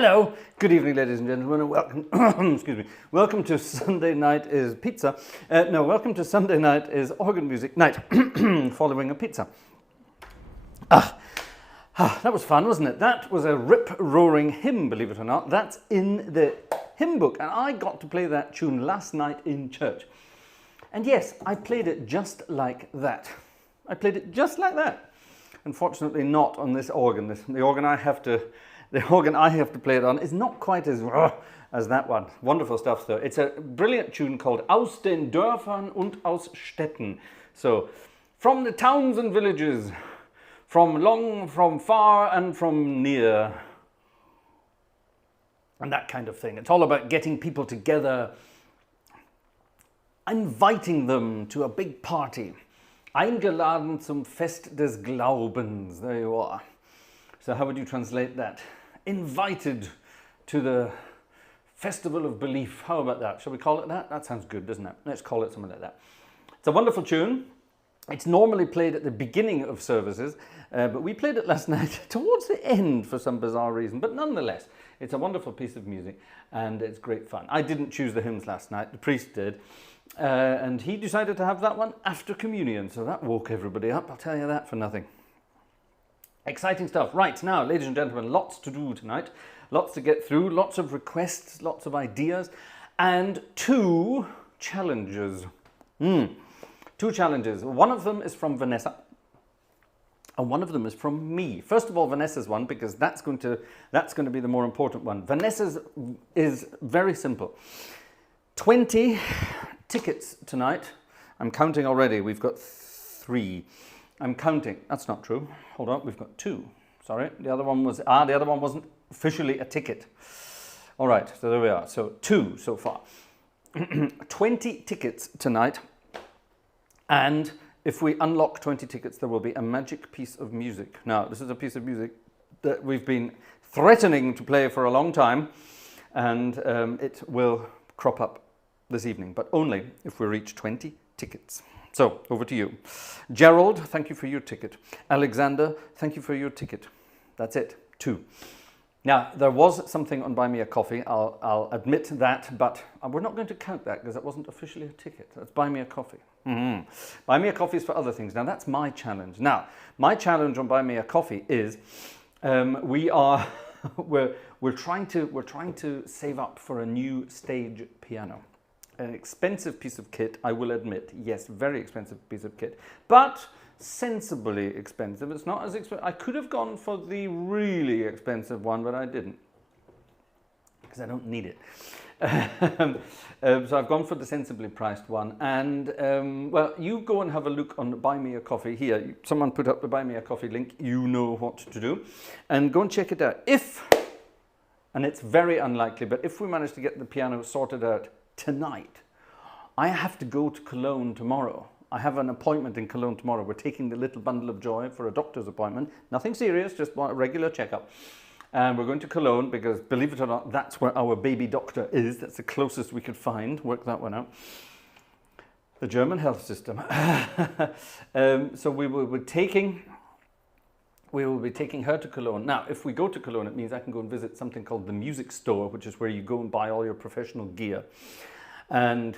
Hello, good evening, ladies and gentlemen, and welcome. Excuse me. Welcome to Sunday Night is Pizza. Welcome to Sunday Night is Organ Music Night, following a pizza. That was fun, wasn't it? That was a rip-roaring hymn, believe it or not. That's in the hymn book, and I got to play that tune last night in church. And yes, I played it just like that. I played it just like that. Unfortunately, not on this organ. The organ I have to play it on is not quite as that one. Wonderful stuff, though. It's a brilliant tune called Aus den Dörfern und aus Städten. So, from the towns and villages, from long, from far, and from near. And that kind of thing. It's all about getting people together, inviting them to a big party. Eingeladen zum Fest des Glaubens. There you are. So how would you translate that? Invited to the Festival of Belief. How about that? Shall we call it that? That sounds good, doesn't it? Let's call it something like that. It's a wonderful tune. It's normally played at the beginning of services, but we played it last night towards the end for some bizarre reason. But nonetheless, it's a wonderful piece of music and it's great fun. I didn't choose the hymns last night. The priest did. And he decided to have that one after communion. So that woke everybody up. I'll tell you that for nothing. Exciting stuff. Right, now, ladies and gentlemen, lots to do tonight. Lots to get through, lots of requests, lots of ideas, and two challenges. Two challenges. One of them is from Vanessa, and one of them is from me. First of all, Vanessa's one, because that's going to be the more important one. Vanessa's is very simple. 20 tickets tonight. I'm counting already. We've got 3. I'm counting. That's not true. Hold on. We've got 2. Sorry. The other one wasn't officially a ticket. All right. So there we are. So 2 so far. 20 tickets tonight. And if we unlock 20 tickets, there will be a magic piece of music. Now, this is a piece of music that we've been threatening to play for a long time. And it will crop up this evening, but only if we reach 20 tickets. So, over to you. Gerald, thank you for your ticket. Alexander, thank you for your ticket. That's it, 2. Now, there was something on Buy Me a Coffee, I'll admit that, but we're not going to count that because it wasn't officially a ticket. That's Buy Me a Coffee. Buy Me a Coffee is for other things. Now, that's my challenge. Now, my challenge on Buy Me a Coffee is we're trying to save up for a new stage piano. An expensive piece of kit, I will admit. Yes, very expensive piece of kit, but sensibly expensive. It's not as expensive. I could have gone for the really expensive one, but I didn't because I don't need it. So I've gone for the sensibly priced one. And well, you go and have a look on Buy Me a Coffee here. Someone put up the Buy Me a Coffee link. You know what to do, and go and check it out. And it's very unlikely, but if we manage to get the piano sorted out tonight, I have to go to Cologne tomorrow. I have an appointment in Cologne tomorrow. We're taking the little bundle of joy for a doctor's appointment. Nothing serious, just a regular checkup. And we're going to Cologne because, believe it or not, that's where our baby doctor is. That's the closest we could find. Work that one out. The German health system. So we will be taking her to Cologne. Now, if we go to Cologne, it means I can go and visit something called the music store, which is where you go and buy all your professional gear. And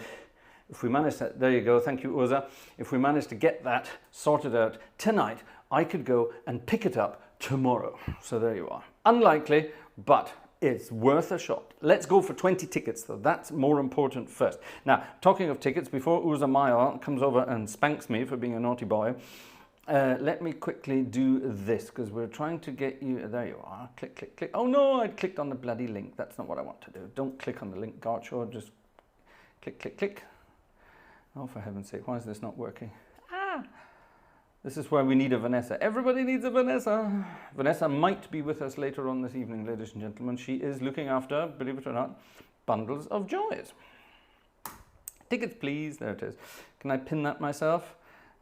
if we manage that, there you go, thank you, Urza. If we manage to get that sorted out tonight, I could go and pick it up tomorrow. So there you are. Unlikely, but it's worth a shot. Let's go for 20 tickets, though. That's more important first. Now, talking of tickets, before Urza Meyer comes over and spanks me for being a naughty boy, let me quickly do this, because we're trying to get you... There you are. Click, click, click. Oh, no, I clicked on the bloody link. That's not what I want to do. Don't click on the link, Gartshore. Just click, click, click. Oh, for heaven's sake, why is this not working? This is where we need a Vanessa. Everybody needs a Vanessa. Vanessa might be with us later on this evening, ladies and gentlemen. She is looking after, believe it or not, bundles of joys. Tickets, please. There it is. Can I pin that myself?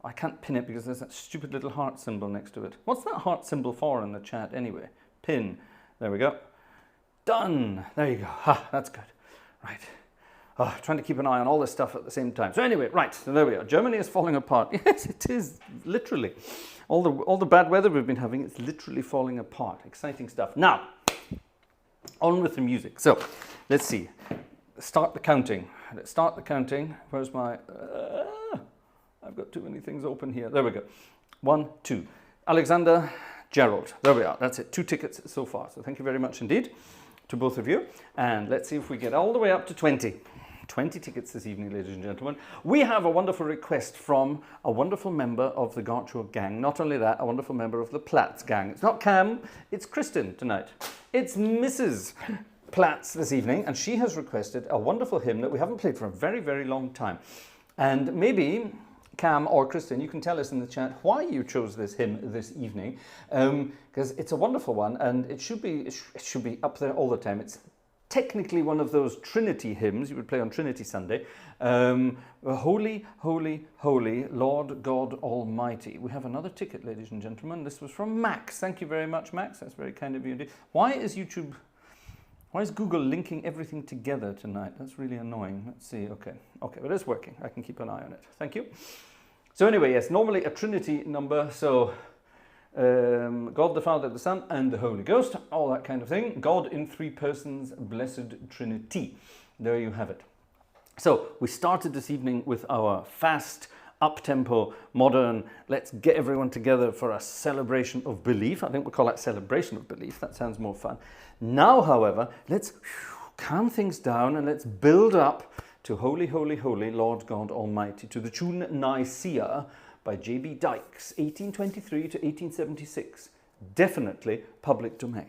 I can't pin it because there's that stupid little heart symbol next to it. What's that heart symbol for in the chat anyway? Pin. There we go. Done. There you go. That's good. Right. Trying to keep an eye on all this stuff at the same time. So anyway, right, so there we are. Germany is falling apart. Yes, it is, literally. All the bad weather we've been having, it's literally falling apart. Exciting stuff. Now, On with the music. So, let's see. Start the counting. Let's start the counting. Where's my... I've got too many things open here. There we go. 1, 2. Alexander, Gerald. There we are. That's it. 2 tickets so far. So thank you very much indeed to both of you. And let's see if we get all the way up to 20. 20 tickets this evening, ladies and gentlemen. We have a wonderful request from a wonderful member of the Gartshore gang. Not only that, a wonderful member of the Platts gang. It's not Cam, it's Kristen tonight. It's Mrs. Platts this evening, and she has requested a wonderful hymn that we haven't played for a very, very long time. And maybe Cam or Kristen, you can tell us in the chat why you chose this hymn this evening, because it's a wonderful one, and it should be up there all the time. It's technically one of those Trinity hymns you would play on Trinity Sunday. Holy, holy, holy, Lord God Almighty. We have another ticket, ladies and gentlemen. This was from Max. Thank you very much, Max. That's very kind of you indeed. Why is Google linking everything together tonight? That's really annoying. Let's see. Okay, but it's working. I can keep an eye on it. Thank you. So anyway, yes, normally a Trinity number. So God the Father, the Son, and the Holy Ghost, all that kind of thing. God in 3 persons, blessed Trinity. There you have it. So we started this evening with our fast, up-tempo, modern, let's get everyone together for a celebration of belief. I think we'll call that celebration of belief. That sounds more fun. Now, however, let's calm things down and let's build up to Holy, Holy, Holy, Lord God Almighty, to the tune Nicaea by J.B. Dykes, 1823 to 1876. Definitely public domain.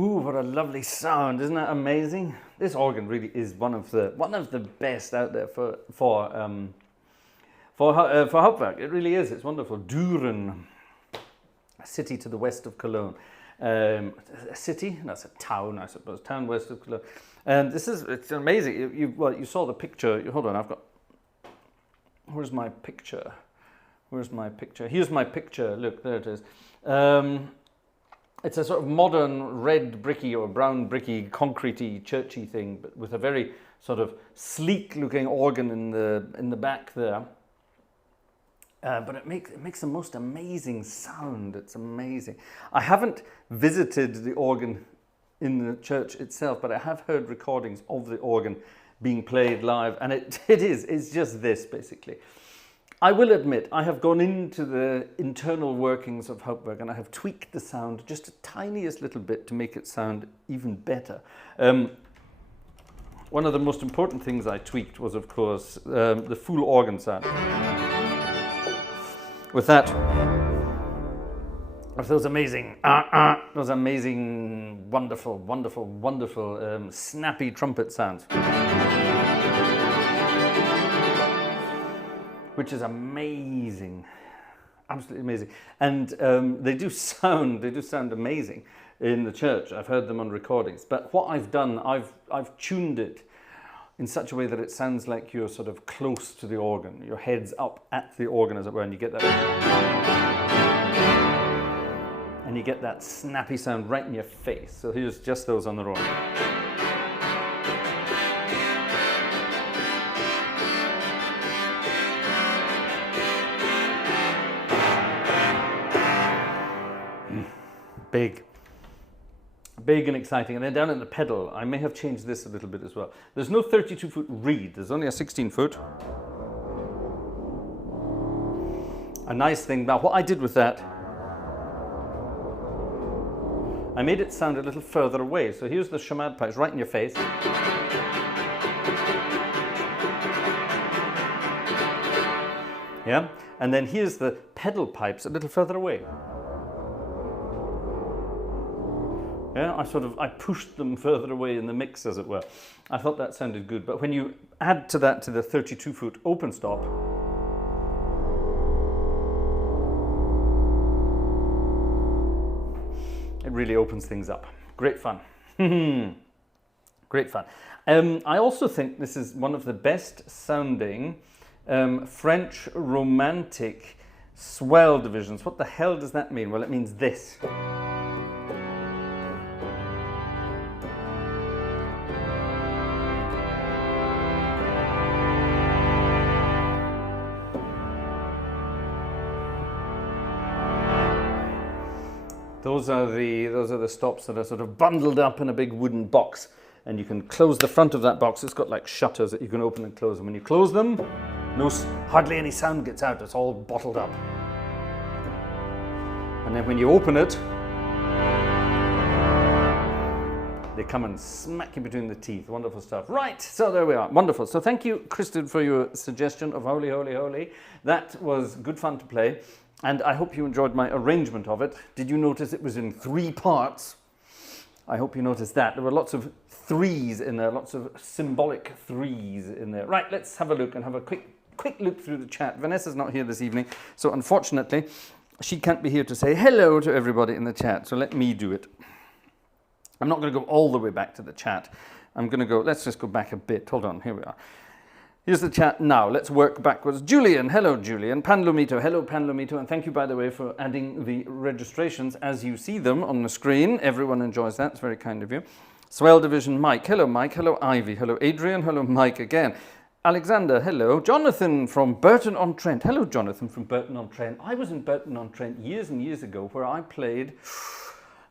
Ooh, what a lovely sound! Isn't that amazing? This organ really is one of the best out there for Hauptwerk. It really is. It's wonderful. Düren, a city to the west of Cologne. A city? That's a town, I suppose. Town west of Cologne. And it's amazing. You saw the picture. Hold on, where's my picture? Where's my picture? Here's my picture. Look, there it is. It's a sort of modern red bricky or brown bricky, concretey, churchy thing, but with a very sort of sleek-looking organ in the back there. But it makes the most amazing sound. It's amazing. I haven't visited the organ in the church itself, but I have heard recordings of the organ being played live, and it's just this, basically. I will admit, I have gone into the internal workings of Hauptwerk and I have tweaked the sound just a tiniest little bit to make it sound even better. One of the most important things I tweaked was, of course, the full organ sound. With those amazing, wonderful, snappy trumpet sounds. Which is amazing, absolutely amazing. And they do sound amazing in the church. I've heard them on recordings. But what I've done, I've tuned it in such a way that it sounds like you're sort of close to the organ. Your head's up at the organ, as it were, and you get that. And you get that snappy sound right in your face. So here's just those on their own. Big and exciting. And then down in the pedal, I may have changed this a little bit as well. There's no 32-foot reed, there's only a 16-foot. A nice thing. Now, what I did with that, I made it sound a little further away. So here's the chamade pipes right in your face. Yeah? And then here's the pedal pipes a little further away. Yeah, I pushed them further away in the mix, as it were. I thought that sounded good. But when you add to that to the 32-foot open stop, it really opens things up. Great fun. Great fun. I also think this is one of the best sounding French romantic swell divisions. What the hell does that mean? Well, it means this. Those are the stops that are sort of bundled up in a big wooden box, and you can close the front of that box. It's got like shutters that you can open and close, and when you close them, hardly any sound gets out. It's all bottled up. And then when you open it, they come and smack you between the teeth. Wonderful stuff. Right, so there we are. Wonderful. So thank you, Kristen, for your suggestion of Holy, Holy, Holy. That was good fun to play. And I hope you enjoyed my arrangement of it. Did you notice it was in 3 parts? I hope you noticed that. There were lots of threes in there, lots of symbolic threes in there. Right, let's have a look and have a quick look through the chat. Vanessa's not here this evening, so unfortunately, she can't be here to say hello to everybody in the chat, so let me do it. I'm not going to go all the way back to the chat. Let's just go back a bit. Hold on, here we are. Here's the chat now. Let's work backwards. Julian, hello Julian. Panlomito, hello Panlomito. And thank you, by the way, for adding the registrations as you see them on the screen. Everyone enjoys that. It's very kind of you. Swell Division Mike. Hello Mike. Hello Ivy. Hello Adrian. Hello Mike again. Alexander, hello. Jonathan from Burton-on-Trent. Hello Jonathan from Burton-on-Trent. I was in Burton-on-Trent years and years ago where I played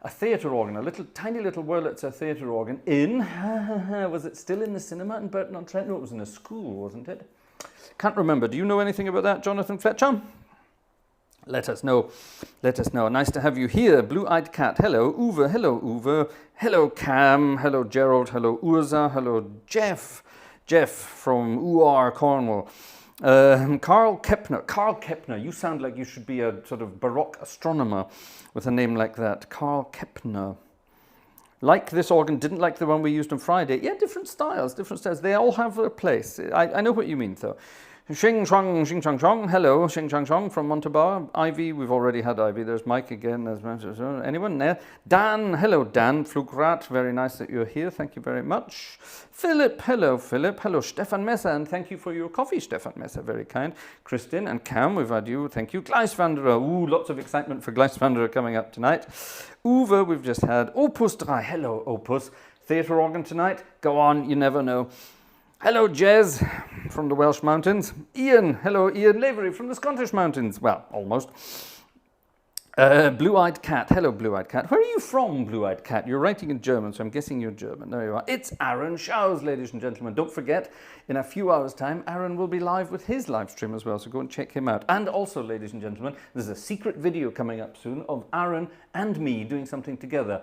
a theatre organ, a tiny little Wurlitzer theatre organ in, was it still in the cinema in Burton-on-Trent? No, it was in a school, wasn't it? Can't remember. Do you know anything about that, Jonathan Fletcher? Let us know. Let us know. Nice to have you here. Blue-Eyed Cat. Hello, Uwe. Hello, Uwe. Hello, Cam. Hello, Gerald. Hello, Urza. Hello, Jeff. Jeff from UR, Cornwall. Carl Kepner. Carl Kepner, you sound like you should be a sort of Baroque astronomer with a name like that. Carl Kepner. Like this organ, didn't like the one we used on Friday. Yeah, different styles, different styles. They all have their place. I know what you mean, though. Xing Chong Chong. Hello, Xing Chong Chong from Montabaur. Ivy, we've already had Ivy. There's Mike again. Anyone there? Dan, hello, Dan. Flugrat, very nice that you're here. Thank you very much. Philip, hello, Philip. Hello, Stefan Messer, and thank you for your coffee, Stefan Messer. Very kind. Kristin and Cam, we've had you. Thank you. Gleiswanderer. Ooh, lots of excitement for Gleiswanderer coming up tonight. Uwe, we've just had. Opus 3. Hello, Opus. Theatre organ tonight. Go on, you never know. Hello, Jez from the Welsh Mountains. Ian, hello, Ian Lavery from the Scottish Mountains. Well, almost. Blue-Eyed Cat. Hello, Blue-Eyed Cat. Where are you from, Blue-Eyed Cat? You're writing in German, so I'm guessing you're German. There you are. It's Aaron Schaus, ladies and gentlemen. Don't forget, in a few hours' time, Aaron will be live with his live stream as well, so go and check him out. And also, ladies and gentlemen, there's a secret video coming up soon of Aaron and me doing something together.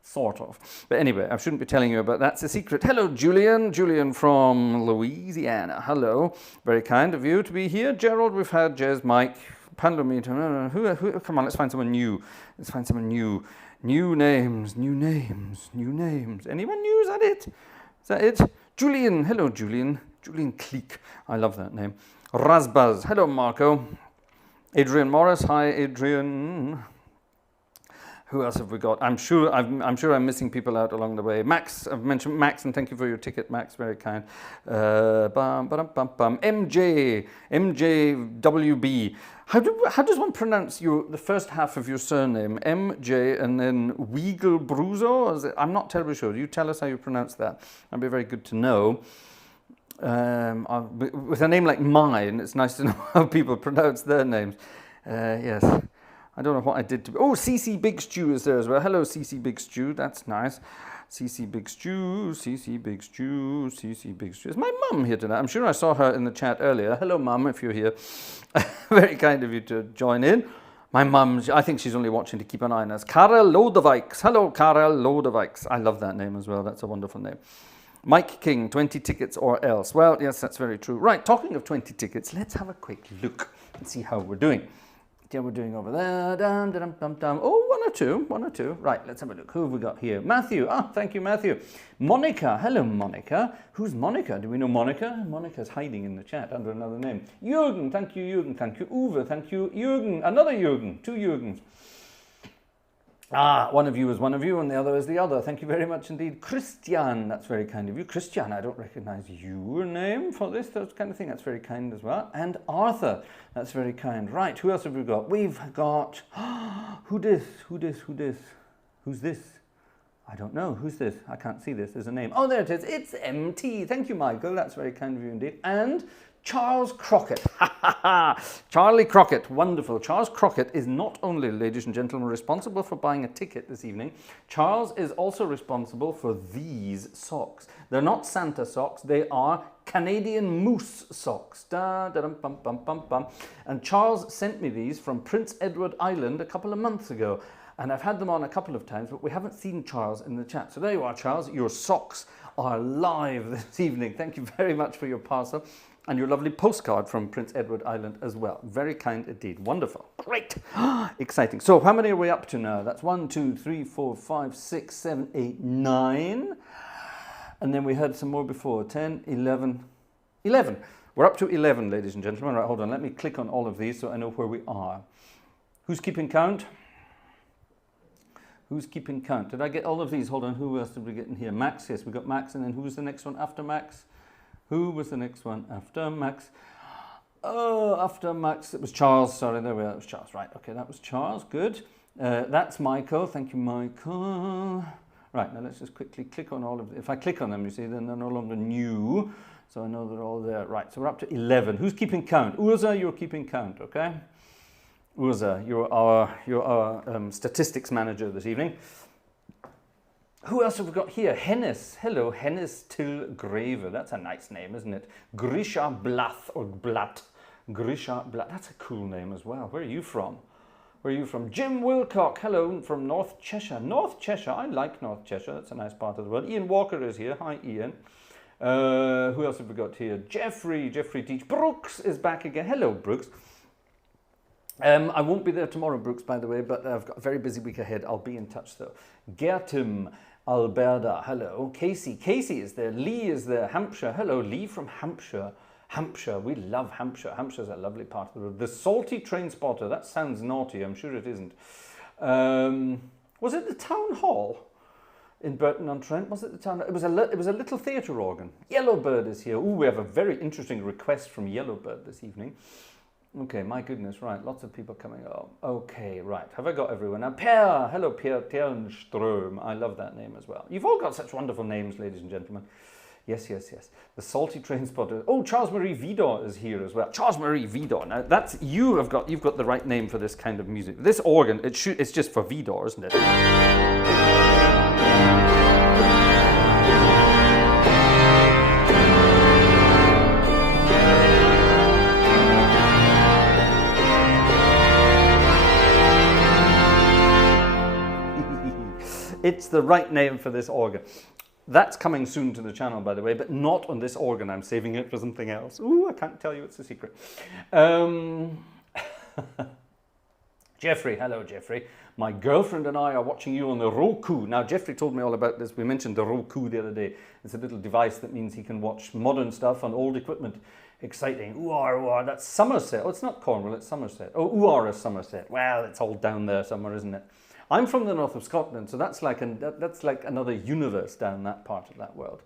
Sort of. But anyway, I shouldn't be telling you about that. It's a secret. Hello, Julian. Julian from Louisiana. Hello. Very kind of you to be here. Gerald, we've had Jez, Mike, Pandometer. Who? Come on, let's find someone new. Let's find someone new. New names. Anyone new? Is that it? Is that it? Julian. Hello, Julian. Julian Cleek. I love that name. Razbaz. Hello, Marco. Adrian Morris. Hi, Adrian. Who else have we got? I'm sure I'm missing people out along the way. Max, I've mentioned Max, and thank you for your ticket, Max. Very kind. MJWB. How does one pronounce the first half of your surname? MJ and then Weigel-Bruzo? I'm not terribly sure. You tell us how you pronounce that. That'd be very good to know. With a name like mine, it's nice to know how people pronounce their names. Yes. I don't know what I did to... Oh, CC Big Stew is there as well. Hello, CC Big Stew. That's nice. CC Big Stew, CC Big Stew, CC Big Stew. Is my mum here tonight? I'm sure I saw her in the chat earlier. Hello, Mum, if you're here. Very kind of you to join in. My mum, I think she's only watching to keep an eye on us. Karel Lodewijks. Hello, Karel Lodewijks. I love that name as well. That's a wonderful name. Mike King, 20 tickets or else. Well, yes, that's very true. Right, talking of 20 tickets, let's have a quick look and see how we're doing. Yeah, we're doing over there. Dum, dum, dum, dum. Oh, one or two. Right, let's have a look. Who have we got here? Matthew. Ah, thank you, Matthew. Monica. Hello, Monica. Who's Monica? Do we know Monica? Monica's hiding in the chat under another name. Jürgen. Thank you, Jürgen. Thank you, Uwe. Thank you, Jürgen. Another Jürgen. Two Jürgens. Ah, one of you is one of you and the other is the other. Thank you very much indeed. Christian, that's very kind of you. Christian, I don't recognize your name for this kind of thing. That's very kind as well. And Arthur, that's very kind. Right, who else have we got? We've got, who's this? Who's this? I don't know. Who's this? I can't see this. There's a name. Oh, there it is. It's MT. Thank you, Michael. That's very kind of you indeed. And Charles Crockett. Charlie Crockett. Wonderful. Charles Crockett is not only, ladies and gentlemen, responsible for buying a ticket this evening. Charles is also responsible for these socks. They're not Santa socks. They are Canadian moose socks. And Charles sent me these from Prince Edward Island a couple of months ago. And I've had them on a couple of times, but we haven't seen Charles in the chat. So there you are, Charles. Your socks are live this evening. Thank you very much for your parcel. And your lovely postcard from Prince Edward Island as well. Very kind indeed. Wonderful. Great. Exciting. So how many are we up to now? That's 1, 2, 3, 4, 5, 6, 7, 8, 9. And then we had some more before. 10, 11. 11. We're up to 11, ladies and gentlemen. Right, hold on. Let me click on all of these so I know where we are. Who's keeping count? Who's keeping count? Did I get all of these? Hold on. Who else did we get in here? Max. Yes, we got Max. And then who was the next one after Max? Who was the next one after Max? Oh, after Max, it was Charles. Sorry, there we are. It was Charles. Right, okay, that was Charles. Good. That's Michael. Thank you, Michael. Right, now let's just quickly click on all of them. If I click on them, you see, then they're no longer new. So I know they're all there. Right, so we're up to 11. Who's keeping count? Urza, you're keeping count, okay? Urza, you're our statistics manager this evening. Who else have we got here? Hennis. Hello, Hennis Tilgrave. That's a nice name, isn't it? Grisha Blath or Blatt. Grisha Blatt. That's a cool name as well. Where are you from? Where are you from? Jim Wilcock. Hello, from North Cheshire. North Cheshire. I like North Cheshire. That's a nice part of the world. Ian Walker is here. Hi, Ian. Who else have we got here? Jeffrey Teach. Brooks is back again. Hello, Brooks. I won't be there tomorrow, Brooks, by the way, but I've got a very busy week ahead. I'll be in touch, though. Gertim. Alberta, hello. Casey is there. Lee is there. Hampshire, hello. Lee from Hampshire. Hampshire, we love Hampshire. Hampshire's a lovely part of the road. The Salty Train Spotter, that sounds naughty, I'm sure it isn't. Was it the Town Hall in Burton-on-Trent? Was it the Town Hall? It was a little theatre organ. Yellowbird is here. Ooh, we have a very interesting request from Yellowbird this evening. Okay, my goodness, right, lots of people coming up. Okay, right, have I got everyone now? Per, hello Per Ternström. I love that name as well. You've all got such wonderful names, ladies and gentlemen. Yes. The Salty Train Spotter. Oh, Charles Marie Vidor is here as well. Charles Marie Vidor. Now that's you've got the right name for this kind of music. This organ, it's just for Vidor, isn't it? It's the right name for this organ. That's coming soon to the channel, by the way, but not on this organ. I'm saving it for something else. Ooh, I can't tell you, it's a secret. Jeffrey, hello Jeffrey. My girlfriend and I are watching you on the Roku. Now, Jeffrey told me all about this. We mentioned the Roku the other day. It's a little device that means he can watch modern stuff on old equipment. Exciting. Ooh, that's Somerset. Oh, it's not Cornwall, it's Somerset. Oh, ooh, is Somerset. Well, it's all down there somewhere, isn't it? I'm from the north of Scotland, so that's like another universe down that part of that world.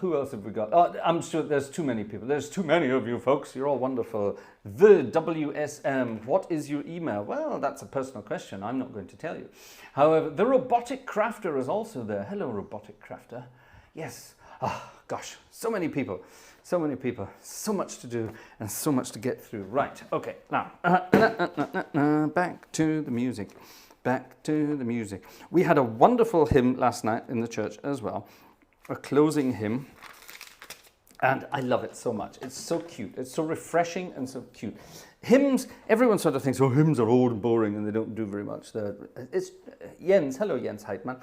Who else have we got? Oh, I'm sure there's too many people. There's too many of you folks. You're all wonderful. The WSM, what is your email? Well, that's a personal question. I'm not going to tell you. However, the Robotic Crafter is also there. Hello, Robotic Crafter. Yes. Oh, gosh, so many people. So many people, so much to do and so much to get through. Right, okay, now, back to the music, back to the music. We had a wonderful hymn last night in the church as well, a closing hymn, and I love it so much. It's so cute, it's so refreshing and so cute. Hymns, everyone sort of thinks, oh, hymns are old and boring and they don't do very much. It's Jens, hello Jens Heitman.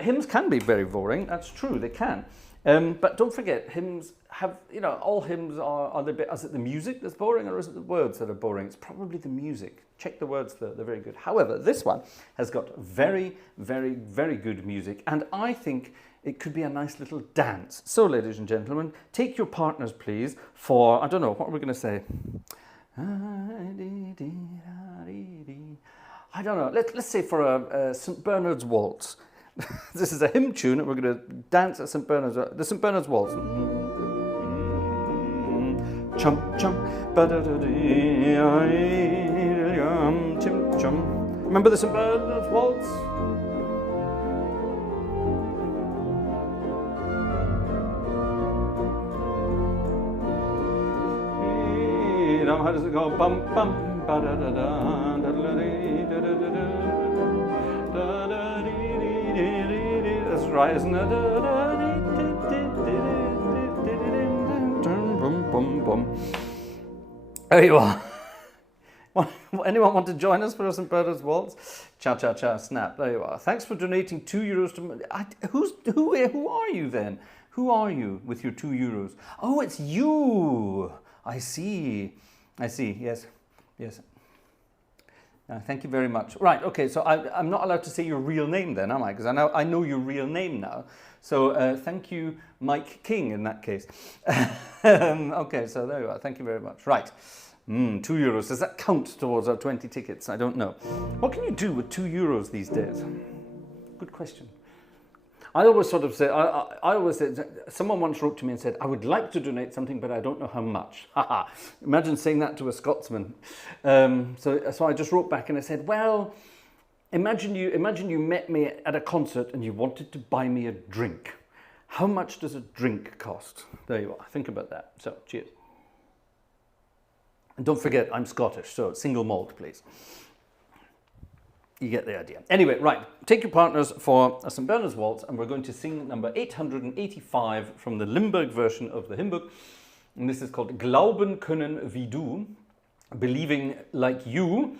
Hymns can be very boring, that's true, they can. But don't forget, hymns have, all hymns is it the music that's boring or is it the words that are boring? It's probably the music. Check the words, they're very good. However, this one has got very, very, very good music, and I think it could be a nice little dance. So, ladies and gentlemen, take your partners, please, for, I don't know, what are we going to say? I don't know, let's say for a St. Bernard's Waltz. This is a hymn tune and we're going to dance at St. Bernard's, the St. Bernard's Waltz. Chum chum, chum chum. Remember the St. Bernard's Waltz? How does it go? Bum bum ba da da da da da da da. That's right, isn't it? There you are. Anyone want to join us for St. Bernard's Waltz? Cha cha cha snap. There you are. Thanks for donating €2 to. Who are you then? Who are you with your €2? Oh, it's you. I see. Yes. Thank you very much. Right, okay, so I'm not allowed to say your real name then, am I? Because I know your real name now. So thank you, Mike King, in that case. Okay, so there you are. Thank you very much. Right, €2. Does that count towards our 20 tickets? I don't know. What can you do with €2 these days? Good question. I always sort of say, I always said, someone once wrote to me and said, I would like to donate something, but I don't know how much. Haha. Imagine saying that to a Scotsman. So I just wrote back and I said, well, imagine you met me at a concert and you wanted to buy me a drink. How much does a drink cost? There you are. Think about that. So, cheers. And don't forget, I'm Scottish, so single malt, please. You get the idea. Anyway, right, take your partners for a St. Bernard's Waltz, and we're going to sing number 885 from the Limburg version of the hymn book. And this is called Glauben können wie du, believing like you.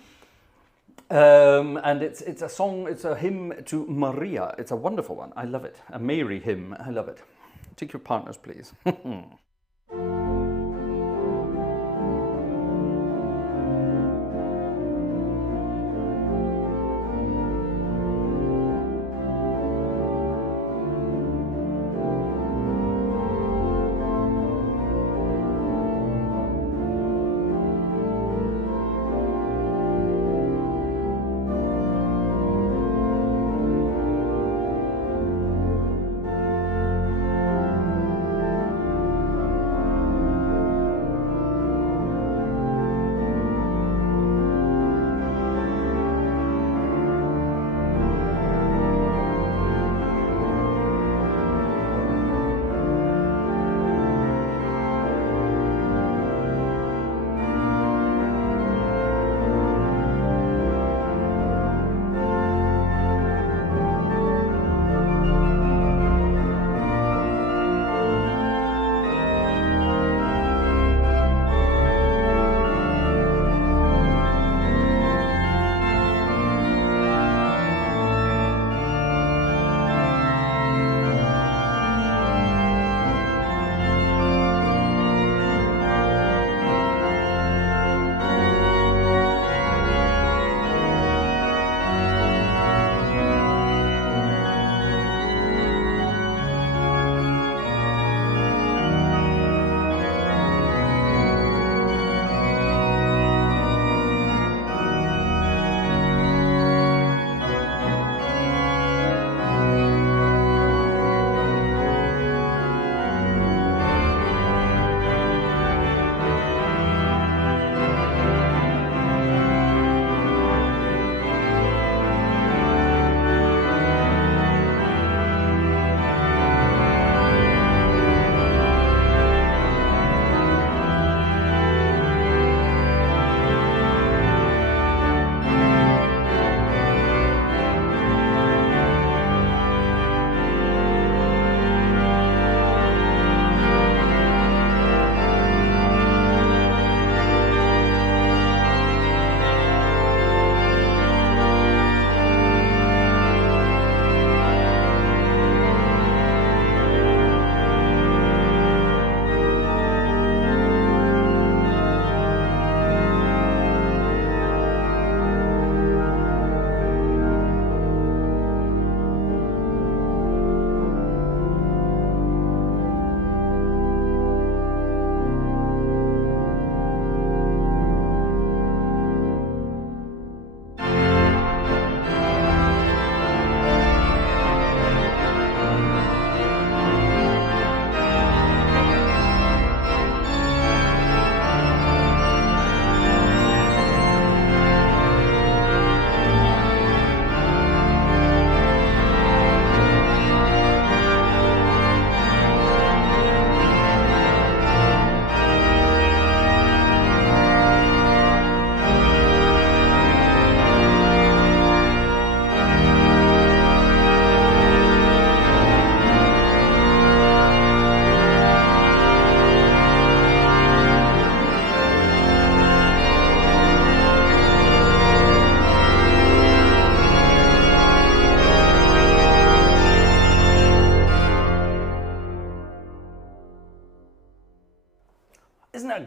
And it's a song, it's a hymn to Maria. It's a wonderful one. I love it. A Mary hymn. I love it. Take your partners, please.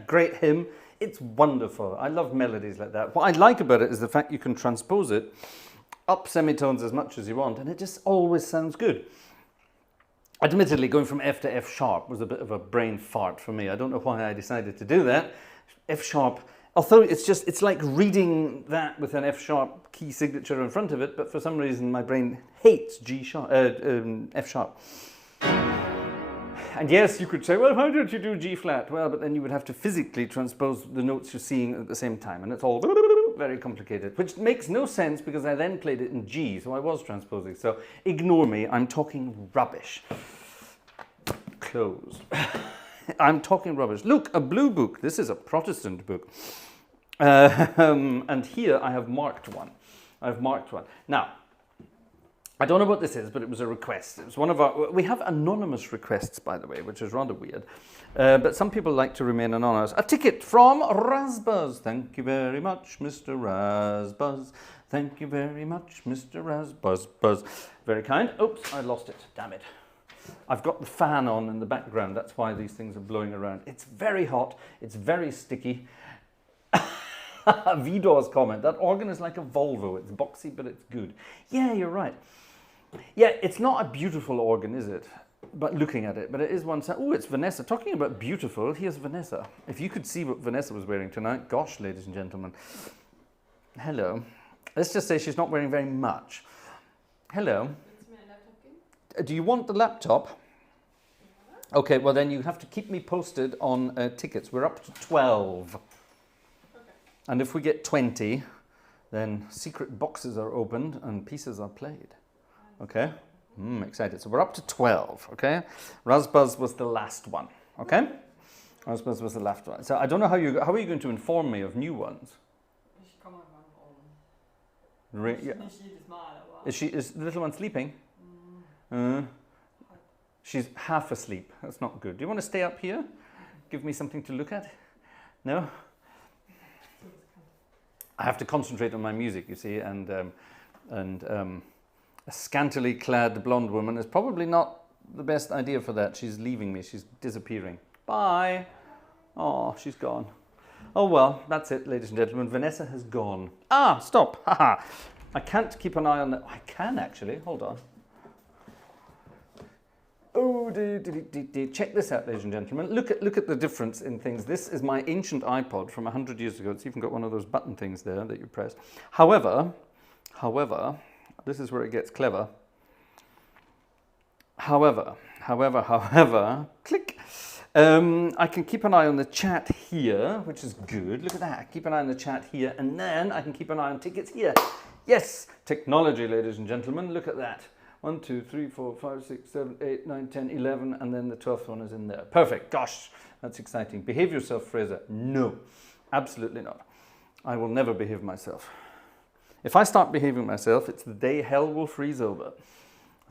great hymn. It's wonderful. I love melodies like that. What I like about it is the fact you can transpose it up semitones as much as you want, and it just always sounds good. Admittedly, going from F to F sharp was a bit of a brain fart for me. I don't know why I decided to do that. F sharp, although it's like reading that with an F sharp key signature in front of it, but for some reason my brain hates F sharp. And yes, you could say, well, why don't you do G flat? Well, but then you would have to physically transpose the notes you're seeing at the same time, and it's all very complicated, which makes no sense because I then played it in G, so I was transposing. So ignore me, I'm talking rubbish. Close. I'm talking rubbish. Look, a blue book. This is a Protestant book. And here I have marked one. I've marked one. Now, I don't know what this is, but it was a request. It was one of our... We have anonymous requests, by the way, which is rather weird. But some people like to remain anonymous. A ticket from Razbuzz. Thank you very much, Mr. Razbuzz. Thank you very much, Mr. Razbuzz. Very kind. Oops, I lost it. Damn it. I've got the fan on in the background. That's why these things are blowing around. It's very hot. It's very sticky. Vidor's comment. That organ is like a Volvo. It's boxy, but it's good. Yeah, you're right. Yeah, it's not a beautiful organ, is it? But looking at it, but it is one. Oh, it's Vanessa. Talking about beautiful, here's Vanessa. If you could see what Vanessa was wearing tonight, gosh, ladies and gentlemen. Hello. Let's just say she's not wearing very much. Hello. Do you want the laptop? Okay, well then you have to keep me posted on tickets. We're up to 12. Okay. And if we get 20, then secret boxes are opened and pieces are played. Okay? Excited. So we're up to 12, okay? Razbuzz was the last one, okay? Razbuzz was the last one. So I don't know how are you going to inform me of new ones? Is the little one sleeping? She's half asleep. That's not good. Do you want to stay up here? Give me something to look at? No? I have to concentrate on my music, you see, and a scantily clad blonde woman is probably not the best idea for that. She's leaving me. She's disappearing. Bye. Oh, she's gone. Oh, well, that's it, ladies and gentlemen. Vanessa has gone. Ah, stop. Haha. I can't keep an eye on that. I can, actually. Hold on. Oh, check this out, ladies and gentlemen. Look at the difference in things. This is my ancient iPod from 100 years ago. It's even got one of those button things there that you press. However, this is where it gets clever. However, click. I can keep an eye on the chat here, which is good. Look at that. I keep an eye on the chat here, and then I can keep an eye on tickets here. Yes, technology, ladies and gentlemen. Look at that. 1, 2, 3, 4, 5, 6, 7, 8, 9, 10, 11, and then the 12th one is in there. Perfect. Gosh, that's exciting. Behave yourself, Fraser. No, absolutely not. I will never behave myself. If I start behaving myself, it's the day hell will freeze over.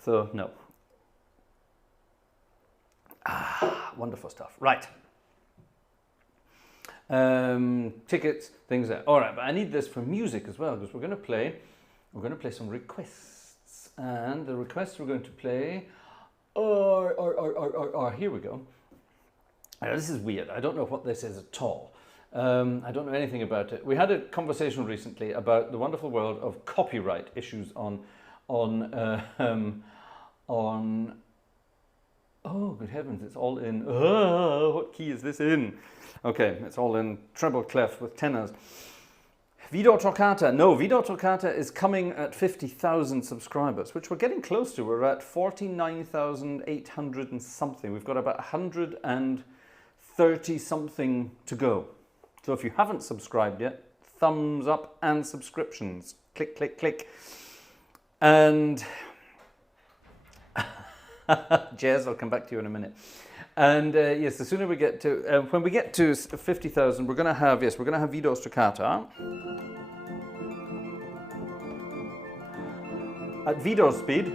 So, no. Ah, wonderful stuff. Right. Tickets, things there. All right, but I need this for music as well, because we're going to play some requests. And the requests we're going to play are here we go. Now, this is weird. I don't know what this is at all. I don't know anything about it. We had a conversation recently about the wonderful world of copyright issues on oh, good heavens, it's all in, what key is this in? Okay, it's all in treble clef with tenors. Vidor Toccata, no, Vidor Toccata is coming at 50,000 subscribers, which we're getting close to. We're at 49,800 and something. We've got about 130 something to go. So if you haven't subscribed yet, thumbs up and subscriptions. Click, click, click. And Jez, I'll come back to you in a minute. And yes, the sooner we get to, when we get to 50,000, we're going to have, yes, we're going to have Vidor Toccata. At Vidor speed.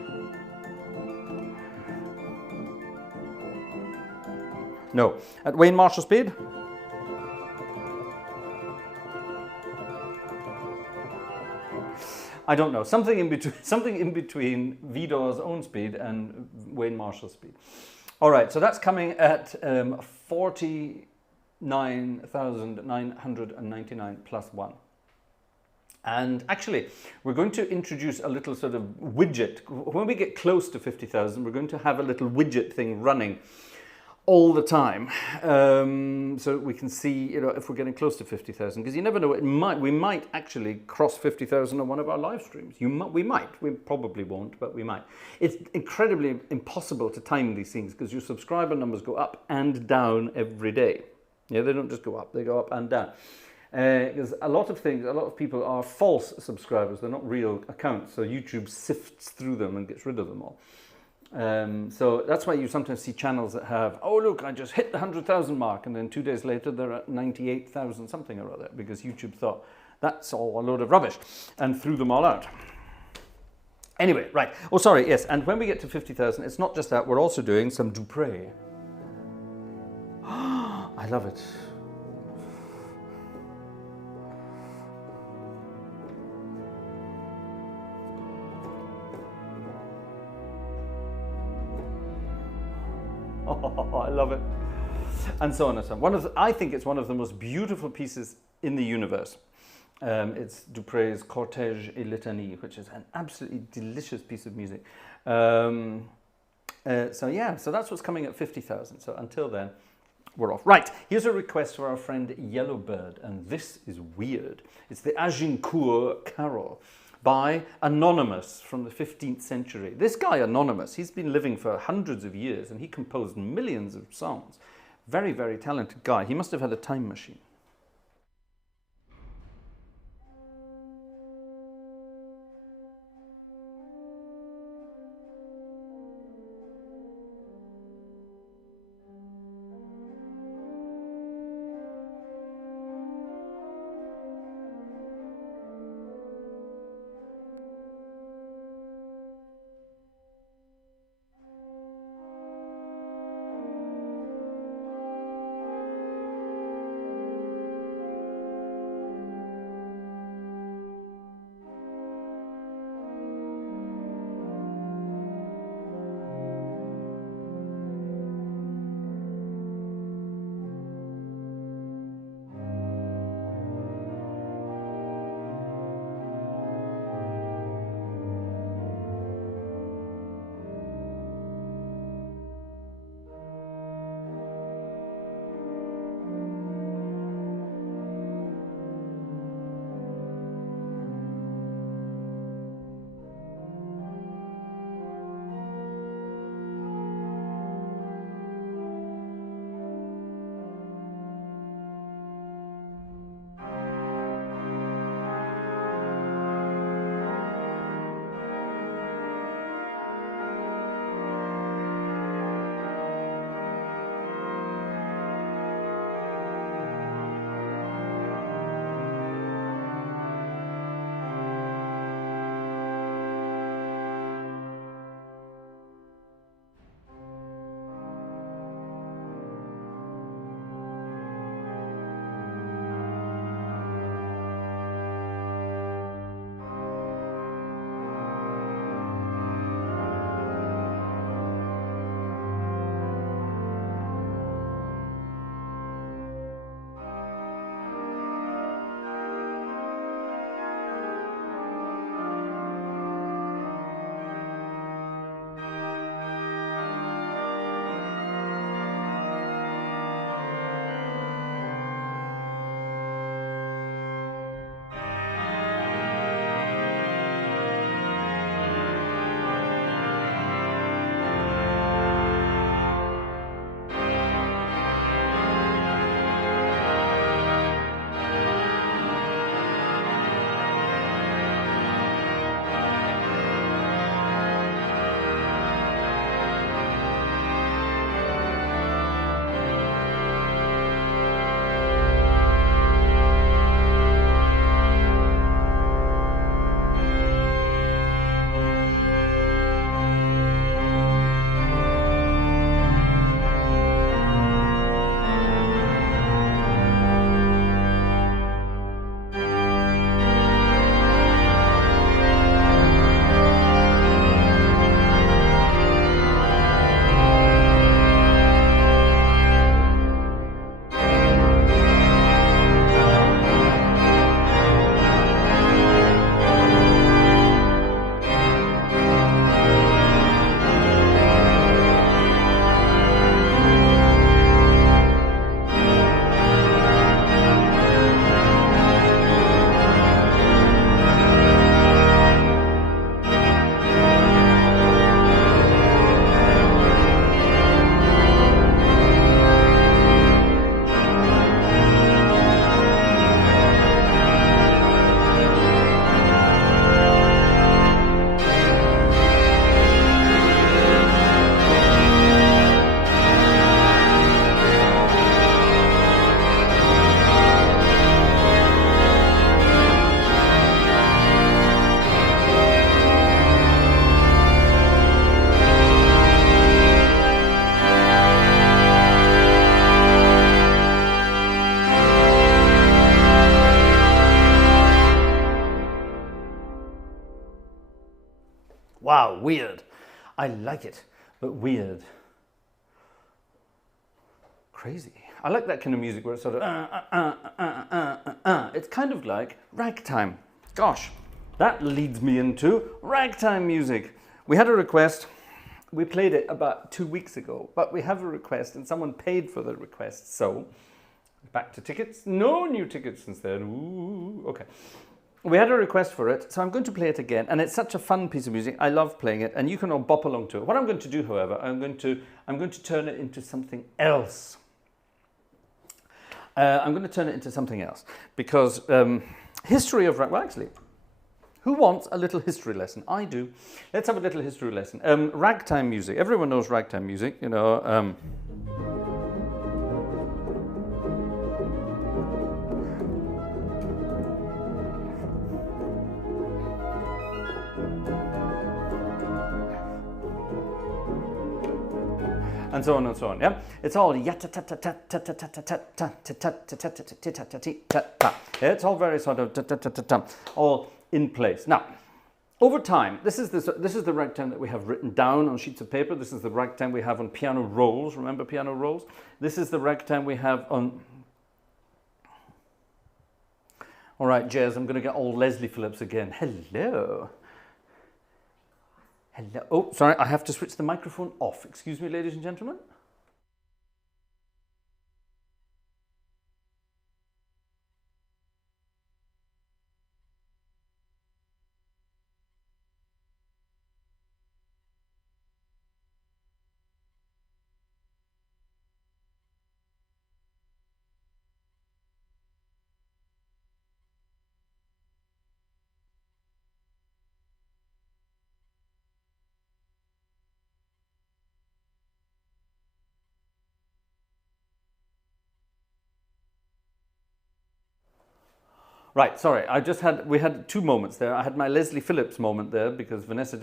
No, at Wayne Marshall speed. I don't know, something in between Vidor's own speed and Wayne Marshall's speed. All right, so that's coming at 49 9,999 plus 1. And actually, we're going to introduce a little sort of widget. When we get close to 50,000, we're going to have a little widget thing running all the time, so we can see, you know, if we're getting close to 50,000, because you never know, we might actually cross 50,000 on one of our live streams. We probably won't, but we might. It's incredibly impossible to time these things because your subscriber numbers go up and down every day. Yeah, they don't just go up, they go up and down. Because a lot of people are false subscribers, they're not real accounts, so YouTube sifts through them and gets rid of them all. So that's why you sometimes see channels that have, oh look, I just hit the 100,000 mark, and then 2 days later they're at 98,000 something or other, because YouTube thought that's all a load of rubbish and threw them all out. Anyway, right. Oh, sorry, yes. And when we get to 50,000, it's not just that, we're also doing some Dupré. I love it. Oh, I love it. And so on and so on. I think it's one of the most beautiful pieces in the universe. It's Dupré's Cortège et Litanie, which is an absolutely delicious piece of music. So yeah, so that's what's coming at 50,000. So until then, we're off. Right, here's a request for our friend Yellowbird, and this is weird. It's the Agincourt Carol by Anonymous from the 15th century. This guy, Anonymous, he's been living for hundreds of years and he composed millions of songs. Very, very talented guy. He must have had a time machine. Wow, weird. I like it, but weird. Crazy. I like that kind of music where it's sort of It's kind of like ragtime. Gosh, that leads me into ragtime music. We had a request. We played it about 2 weeks ago, but we have a request and someone paid for the request. So back to tickets. No new tickets instead. Ooh, okay. We had a request for it, so I'm going to play it again, and it's such a fun piece of music. I love playing it, and you can all bop along to it. What I'm going to do, however, I'm going to turn it into something else. I'm going to turn it into something else because history of well, actually, who wants a little history lesson? I do. Let's have a little history lesson. Ragtime music. Everyone knows ragtime music, you know. And so on and so on, yeah? It's all it's all very sort of all in place. Now, over time, this is the ragtime that we have written down on sheets of paper. This is the ragtime we have on piano rolls. Remember piano rolls? This is the ragtime we have on... All right, Jez, I'm going to get all Leslie Phillips again. Hello. Hello. Oh, sorry, I have to switch the microphone off. Excuse me, ladies and gentlemen. Right, sorry, we had 2 moments there. I had my Leslie Phillips moment there because Vanessa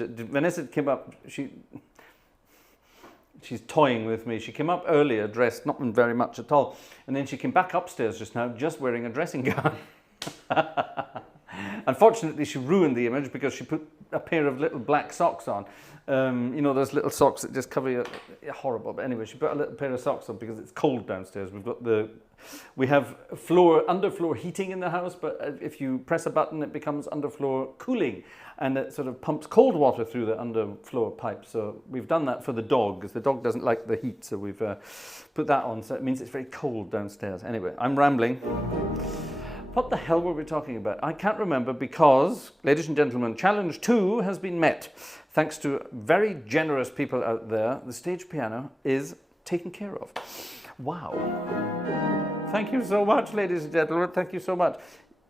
came up, she's toying with me. She came up earlier dressed not in very much at all, and then she came back upstairs just now just wearing a dressing gown. Unfortunately, she ruined the image because she put a pair of little black socks on. You know, those little socks that just cover you. Horrible. But anyway, she put a little pair of socks on because it's cold downstairs. We have underfloor heating in the house, but if you press a button, it becomes underfloor cooling, and it sort of pumps cold water through the underfloor pipe. So we've done that for the dog, because the dog doesn't like the heat. So we've put that on, so it means it's very cold downstairs. Anyway, I'm rambling. What the hell were we talking about? I can't remember because, ladies and gentlemen, challenge 2 has been met. Thanks to very generous people out there, the stage piano is taken care of. Wow. Thank you so much, ladies and gentlemen. Thank you so much.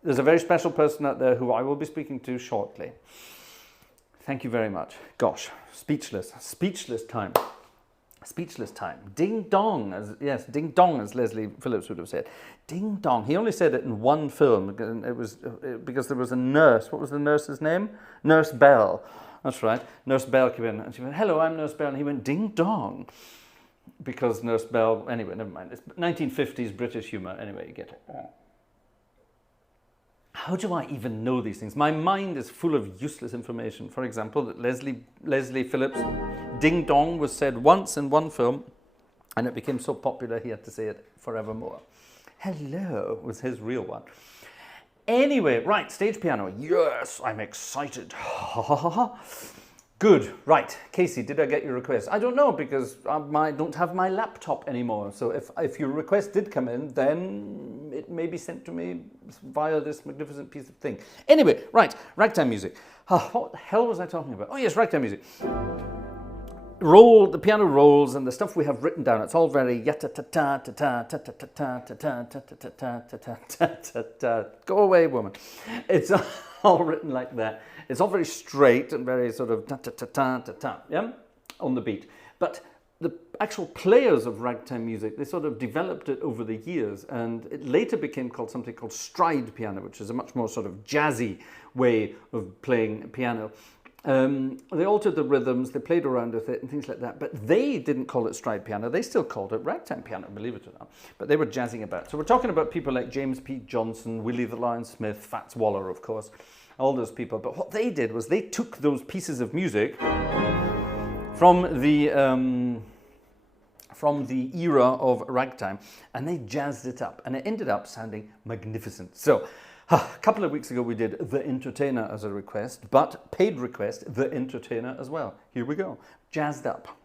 There's a very special person out there who I will be speaking to shortly. Thank you very much. Gosh, speechless. Speechless time. Speechless time. Ding dong, yes, ding dong, as Leslie Phillips would have said. Ding dong. He only said it in one film. It was because there was a nurse. What was the nurse's name? Nurse Bell. That's right. Nurse Bell came in and she went, "Hello, I'm Nurse Bell," and he went, "Ding dong," because Nurse Bell. Anyway, never mind. It's 1950s British humour. Anyway, you get it. How do I even know these things? My mind is full of useless information. For example, that Leslie Phillips' Ding Dong was said once in one film, and it became so popular he had to say it forevermore. Hello was his real one. Anyway, right, stage piano. Yes, I'm excited. Good. Right, Casey, did I get your request? I don't know, because I don't have my laptop anymore. So if your request did come in, then it may be sent to me via this magnificent piece of thing. Anyway, right, ragtime music. What the hell was I talking about? Oh yes, ragtime music. The piano rolls and the stuff we have written down. It's all very go away, woman. It's all written like that. It's all very straight and very sort of yeah, on the beat. But the actual players of ragtime music, they sort of developed it over the years, and it later became something called stride piano, which is a much more sort of jazzy way of playing piano. They altered the rhythms, they played around with it and things like that, but they didn't call it stride piano, they still called it ragtime piano, believe it or not, but they were jazzing about. So we're talking about people like James P. Johnson, Willie the Lion Smith, Fats Waller, of course, all those people. But what they did was they took those pieces of music from the era of ragtime and they jazzed it up, and it ended up sounding magnificent. So a couple of weeks ago we did The Entertainer as a request, but paid request, The Entertainer as well. Here we go, jazzed up.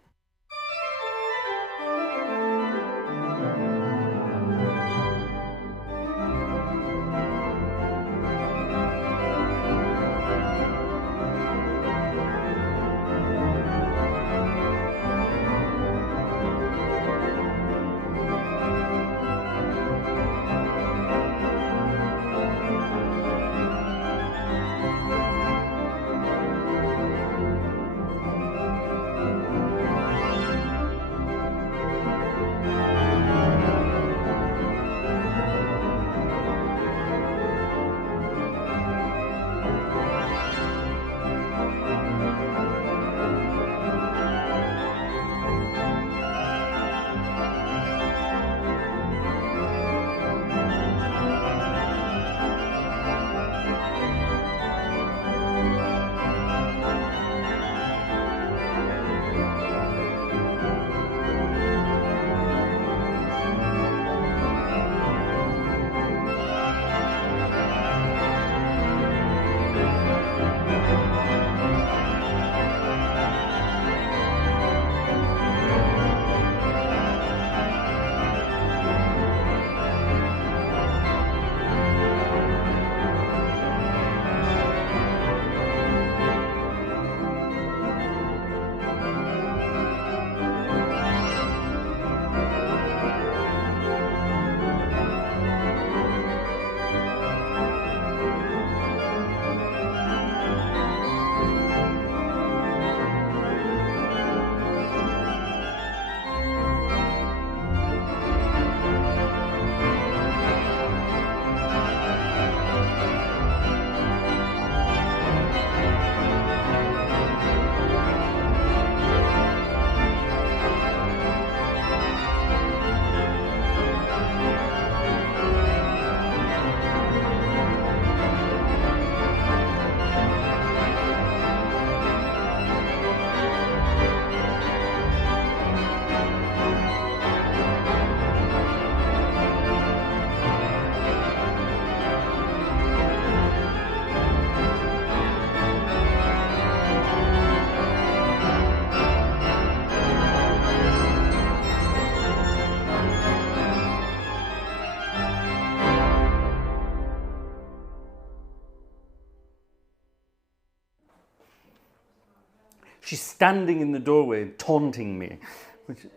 She's standing in the doorway, taunting me. Which,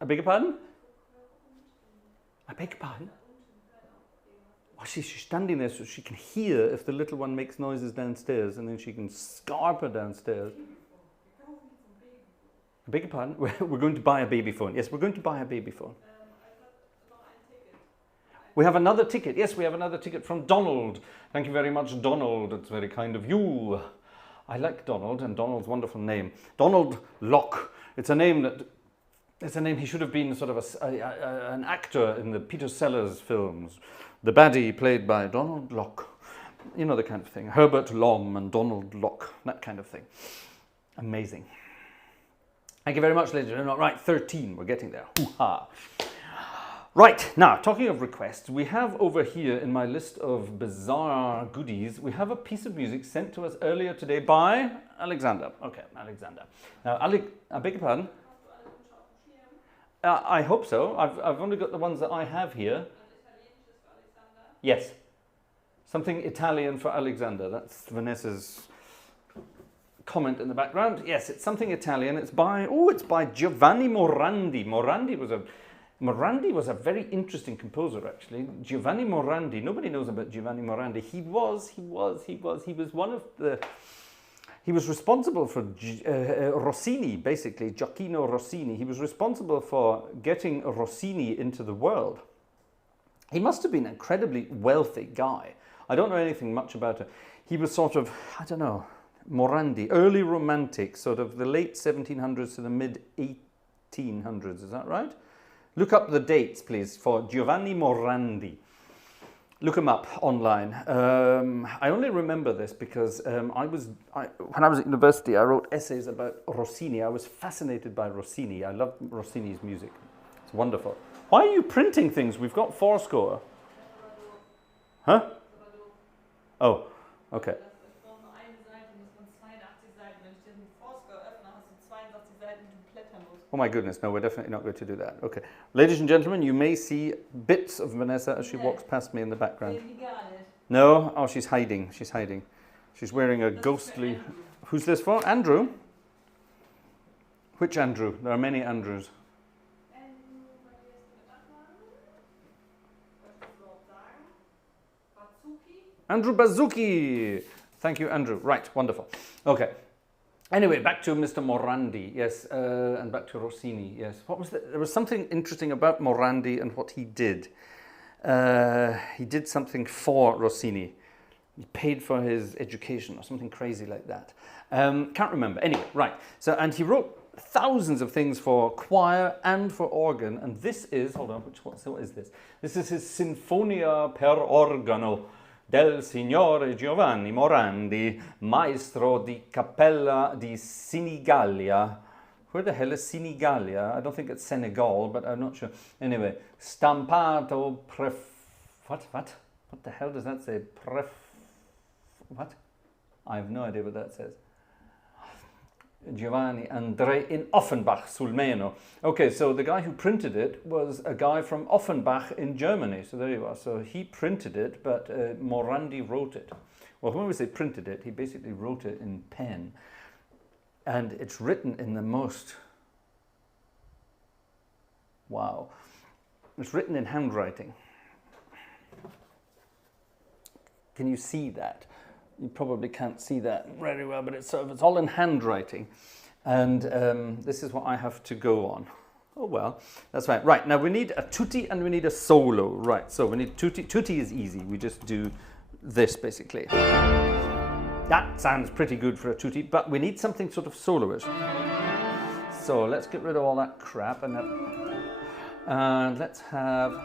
I beg your pardon? I beg your pardon? Oh, she's standing there so she can hear if the little one makes noises downstairs, and then she can scarp her downstairs. I beg your pardon? We're going to buy a baby phone. Yes, we're going to buy a baby phone. We have another ticket. Yes, we have another ticket from Donald. Thank you very much, Donald. It's very kind of you. I like Donald and Donald's wonderful name. Donald Locke. It's a name he should have been sort of an actor in the Peter Sellers films. The baddie played by Donald Locke. You know the kind of thing. Herbert Lom and Donald Locke. That kind of thing. Amazing. Thank you very much, ladies and gentlemen. Right, 13. We're getting there. Hoo-ha. Right, now, talking of requests, we have over here in my list of bizarre goodies, we have a piece of music sent to us earlier today by Alexander. Okay, Alexander. Now, I beg your pardon? I hope so. I've only got the ones that I have here. Yes. Something Italian for Alexander. That's Vanessa's comment in the background. Yes, it's something Italian. It's by Giovanni Morandi. Morandi was a very interesting composer, actually. Giovanni Morandi. Nobody knows about Giovanni Morandi. He was one of the. He was responsible for Rossini, basically, Gioacchino Rossini. He was responsible for getting Rossini into the world. He must have been an incredibly wealthy guy. I don't know anything much about it. He was sort of, I don't know, Morandi, early romantic, sort of the late 1700s to the mid 1800s, is that right? Look up the dates, please, for Giovanni Morandi. Look him up online. I only remember this because when I was at university, I wrote essays about Rossini. I was fascinated by Rossini. I love Rossini's music. It's wonderful. Why are you printing things? We've got fourscore. Huh? Oh, okay. Oh my goodness, no, we're definitely not going to do that. Okay. Ladies and gentlemen, you may see bits of Vanessa as she walks past me in the background. No? Oh, she's hiding. She's hiding. She's wearing a ghostly... Who's this for? Andrew? Which Andrew? There are many Andrews. Andrew Bazuki. Thank you, Andrew. Right, wonderful. Okay. Anyway, back to Mr. Morandi, yes, and back to Rossini, yes. What was there was something interesting about Morandi and what he did. He did something for Rossini. He paid for his education or something crazy like that. Can't remember. Anyway, right. So, and he wrote thousands of things for choir and for organ. And this is, hold on, what is this? This is his Sinfonia per organo del Signore Giovanni Morandi, maestro di Cappella di Senigallia. Where the hell is Senigallia? I don't think it's Senegal, but I'm not sure. Anyway, stampato what the hell does that say? What? I have no idea what that says. Giovanni Andrei in Offenbach sul Meno. Okay, so the guy who printed it was a guy from Offenbach in Germany. So there you are. So he printed it, but Morandi wrote it. Well, when we say printed it, he basically wrote it in pen. And it's written in the most... Wow. It's written in handwriting. Can you see that? You probably can't see that very well, but it's all in handwriting. And this is what I have to go on. Oh, well, that's right. Right, now we need a tutti and we need a solo. Right, so we need tutti. Tutti is easy. We just do this, basically. That sounds pretty good for a tutti, but we need something sort of soloish. So let's get rid of all that crap and let's have...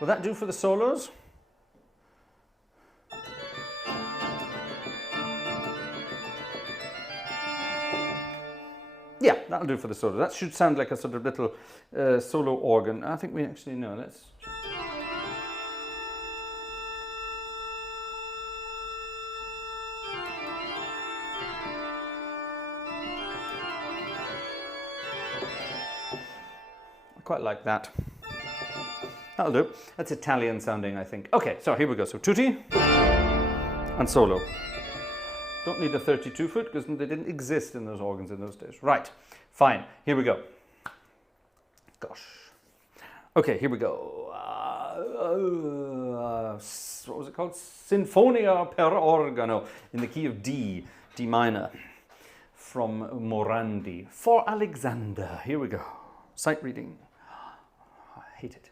Will that do for the solos? Yeah, that'll do for the solo. That should sound like a sort of little solo organ. I think we actually know. Let's... I quite like that. That'll do. That's Italian sounding, I think. Okay, so here we go. So tutti and solo. Don't need a 32 foot because they didn't exist in those organs in those days. Right, fine. Here we go. Gosh. Okay, here we go. What was it called? Sinfonia per organo in the key of D, D minor, from Morandi. For Alexander. Here we go. Sight reading. I hate it.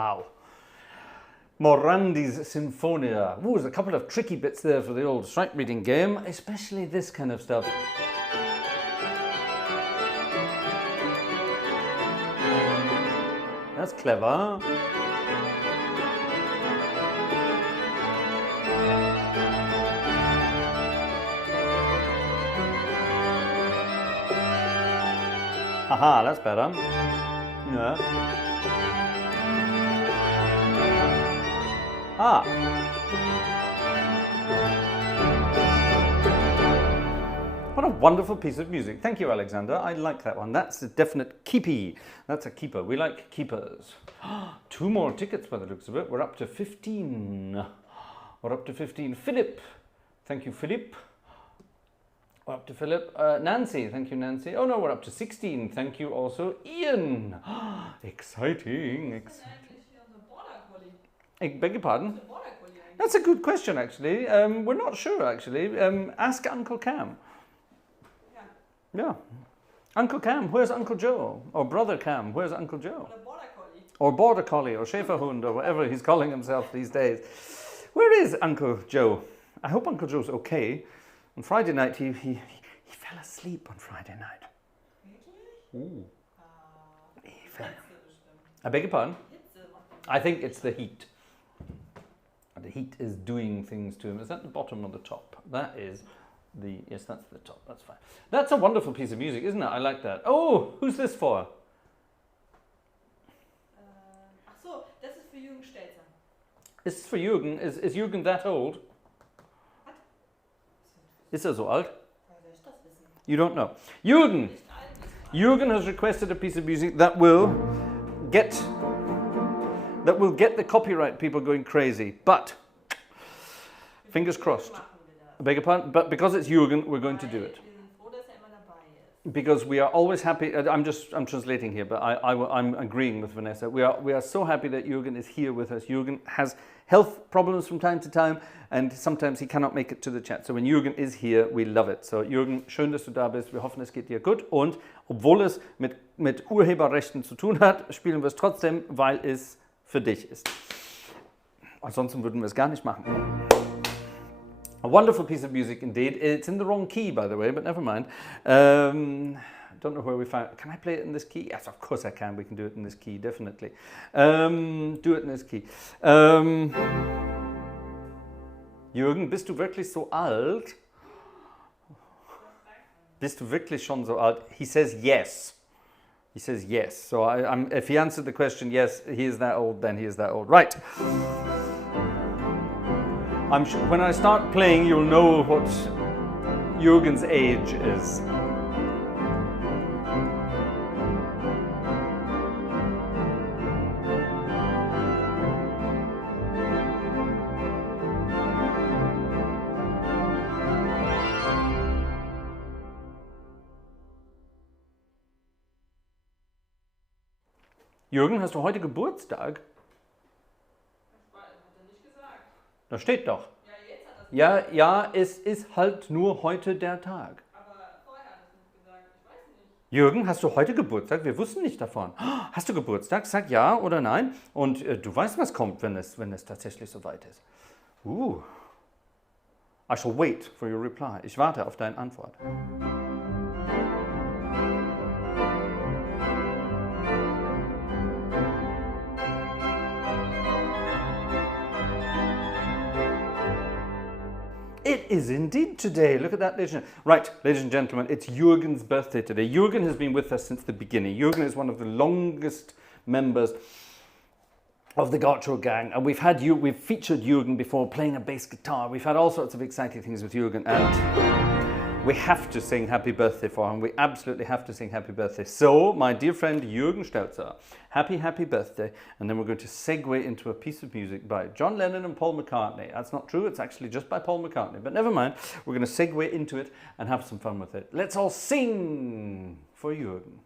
Wow. Morandi's Sinfonia. Ooh, there's a couple of tricky bits there for the old strike reading game, especially this kind of stuff. That's clever. Haha, that's better. Yeah. Ah. What a wonderful piece of music. Thank you, Alexander. I like that one. That's a definite keepy. That's a keeper. We like keepers. 2 more tickets by the looks of it. We're up to 15. We're up to 15. Philip. Thank you, Philip. We're up to Philip. Nancy. Thank you, Nancy. Oh, no, we're up to 16. Thank you also, Ian. Exciting. Exciting. I beg your pardon? That's a good question, actually. We're not sure, actually. Ask Uncle Cam. Yeah. Uncle Cam, where's Uncle Joe? Or Brother Cam, where's Uncle Joe? Or Border Collie, or Schäferhund, or whatever he's calling himself these days. Where is Uncle Joe? I hope Uncle Joe's okay. On Friday night, he fell asleep on Friday night. Ooh. He fell. I beg your pardon? I think it's the heat. The heat is doing things to him. Is that the bottom or the top? That is the, yes, that's the top. That's fine. That's a wonderful piece of music, isn't it? I like that. Oh, who's this for? Ach so, das ist für Jürgen Stelzer. Is this for Jürgen? Is Jürgen that old? What? Is er so alt? You don't know. Jürgen! Jürgen has requested a piece of music that will get the copyright people going crazy, but fingers crossed. I beg your pardon, but because it's Jürgen, we're going to do it. Because we are always happy. I'm translating here, but I'm agreeing with Vanessa. We are so happy that Jürgen is here with us. Jürgen has health problems from time to time, and sometimes he cannot make it to the chat. So when Jürgen is here, we love it. So Jürgen, schön, dass du da bist. Wir hoffen, es geht dir gut. Und obwohl es mit Urheberrechten zu tun hat, spielen wir es trotzdem, weil es für dich ist. Ansonsten würden wir es gar nicht machen. A wonderful piece of music indeed. It's in the wrong key, by the way, but never mind. Don't know where we found it. Can I play it in this key? Yes, of course I can. We can do it in this key, definitely. Do it in this key. Jürgen, bist du wirklich so alt? Bist du wirklich schon so alt? He says yes. He says yes. So if he answered the question yes, he is that old, then he is that old. Right. I'm sure when I start playing, you'll know what Jürgen's age is. Jürgen, hast du heute Geburtstag? Das steht doch. Ja, es ist halt nur heute der Tag. Aber vorher hat es nicht gesagt. Ich weiß nicht. Jürgen, hast du heute Geburtstag? Wir wussten nicht davon. Hast du Geburtstag? Sag ja oder nein. Und du weißt, was kommt, wenn es tatsächlich soweit ist. I shall wait for your reply. Ich warte auf deine Antwort. It is indeed today. Look at that, ladies and gentlemen. Right, ladies and gentlemen, it's Jürgen's birthday today. Jürgen has been with us since the beginning. Jürgen is one of the longest members of the Gartshore gang, and we've featured Jürgen before playing a bass guitar. We've had all sorts of exciting things with Jürgen, and we have to sing happy birthday for him. We absolutely have to sing happy birthday. So, my dear friend Jürgen Stelzer, happy birthday. And then we're going to segue into a piece of music by John Lennon and Paul McCartney. That's not true, it's actually just by Paul McCartney, but never mind. We're going to segue into it and have some fun with it. Let's all sing for Jürgen.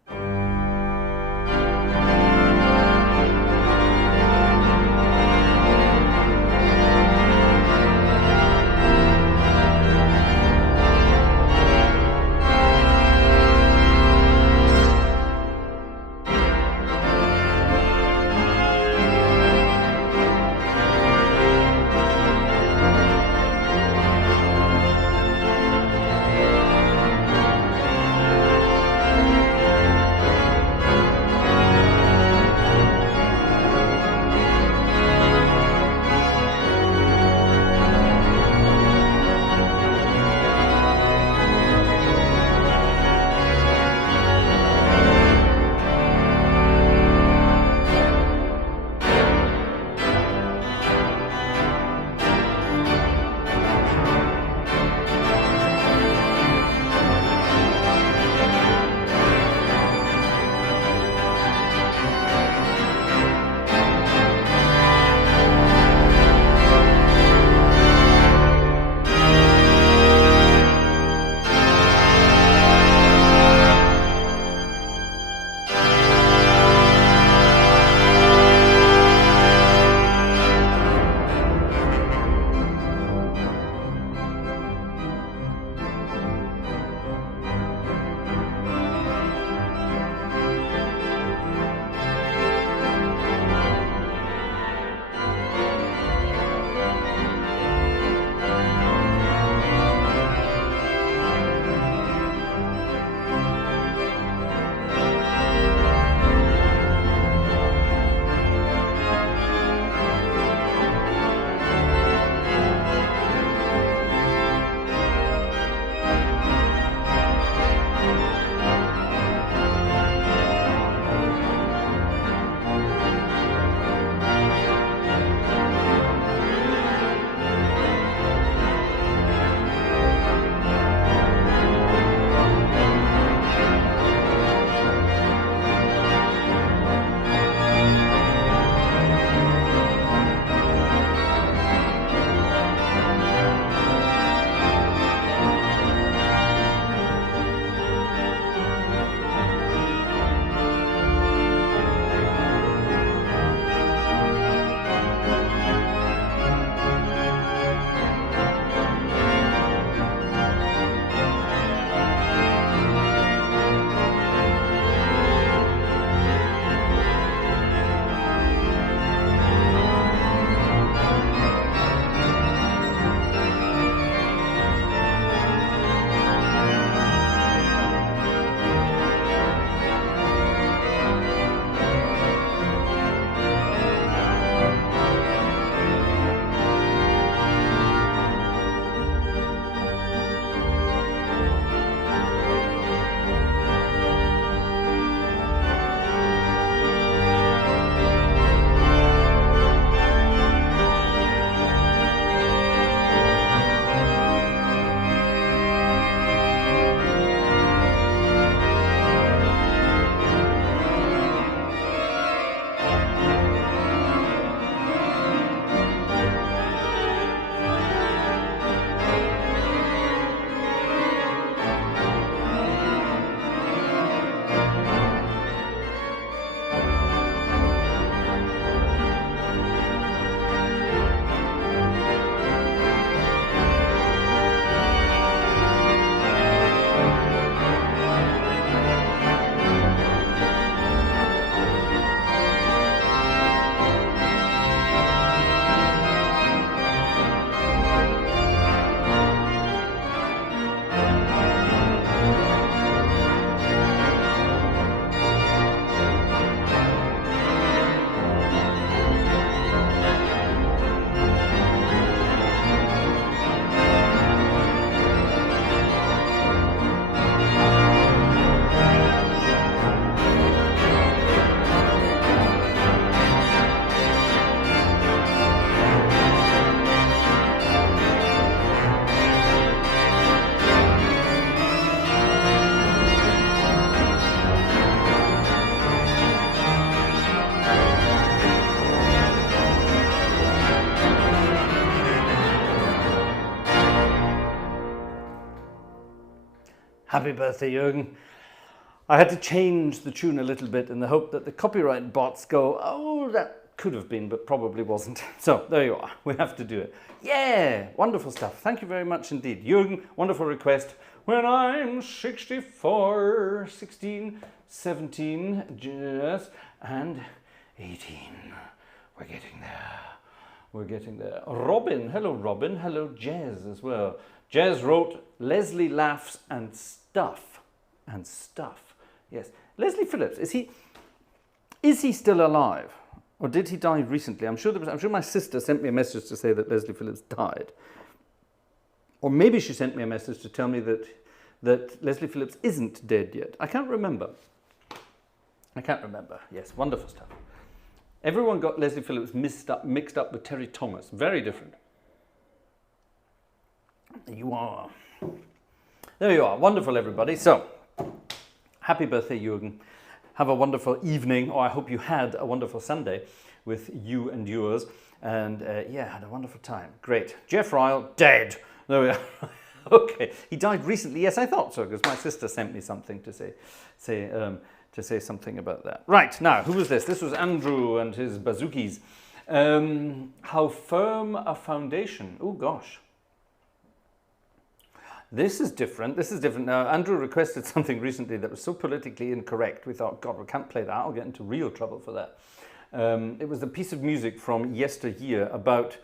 Happy birthday, Jürgen. I had to change the tune a little bit in the hope that the copyright bots go, oh, that could have been, but probably wasn't. So there you are. We have to do it. Yeah, wonderful stuff. Thank you very much indeed. Jürgen, wonderful request. When I'm 64, 16, 17, yes, and 18. We're getting there. We're getting there. Robin. Hello, Robin. Hello, Jez as well. Jez wrote, Leslie laughs and stuff. And stuff. Yes. Leslie Phillips, is he still alive? Or did he die recently? I'm sure my sister sent me a message to say that Leslie Phillips died. Or maybe she sent me a message to tell me that Leslie Phillips isn't dead yet. I can't remember. Yes, wonderful stuff. Everyone got Leslie Phillips mixed up with Terry Thomas. Very different. There you are. There you are. Wonderful, everybody. So, happy birthday, Jürgen. Have a wonderful evening, or I hope you had a wonderful Sunday with you and yours. And yeah, had a wonderful time. Great. Jeff Ryle, dead. There we are. Okay. He died recently. Yes, I thought so, because my sister sent me something to say something about that. Right, now, who was this? This was Andrew and his bazookies. How firm a foundation. Oh, gosh. This is different. Now, Andrew requested something recently that was so politically incorrect. We thought, God, we can't play that. I'll get into real trouble for that. It was a piece of music from yesteryear about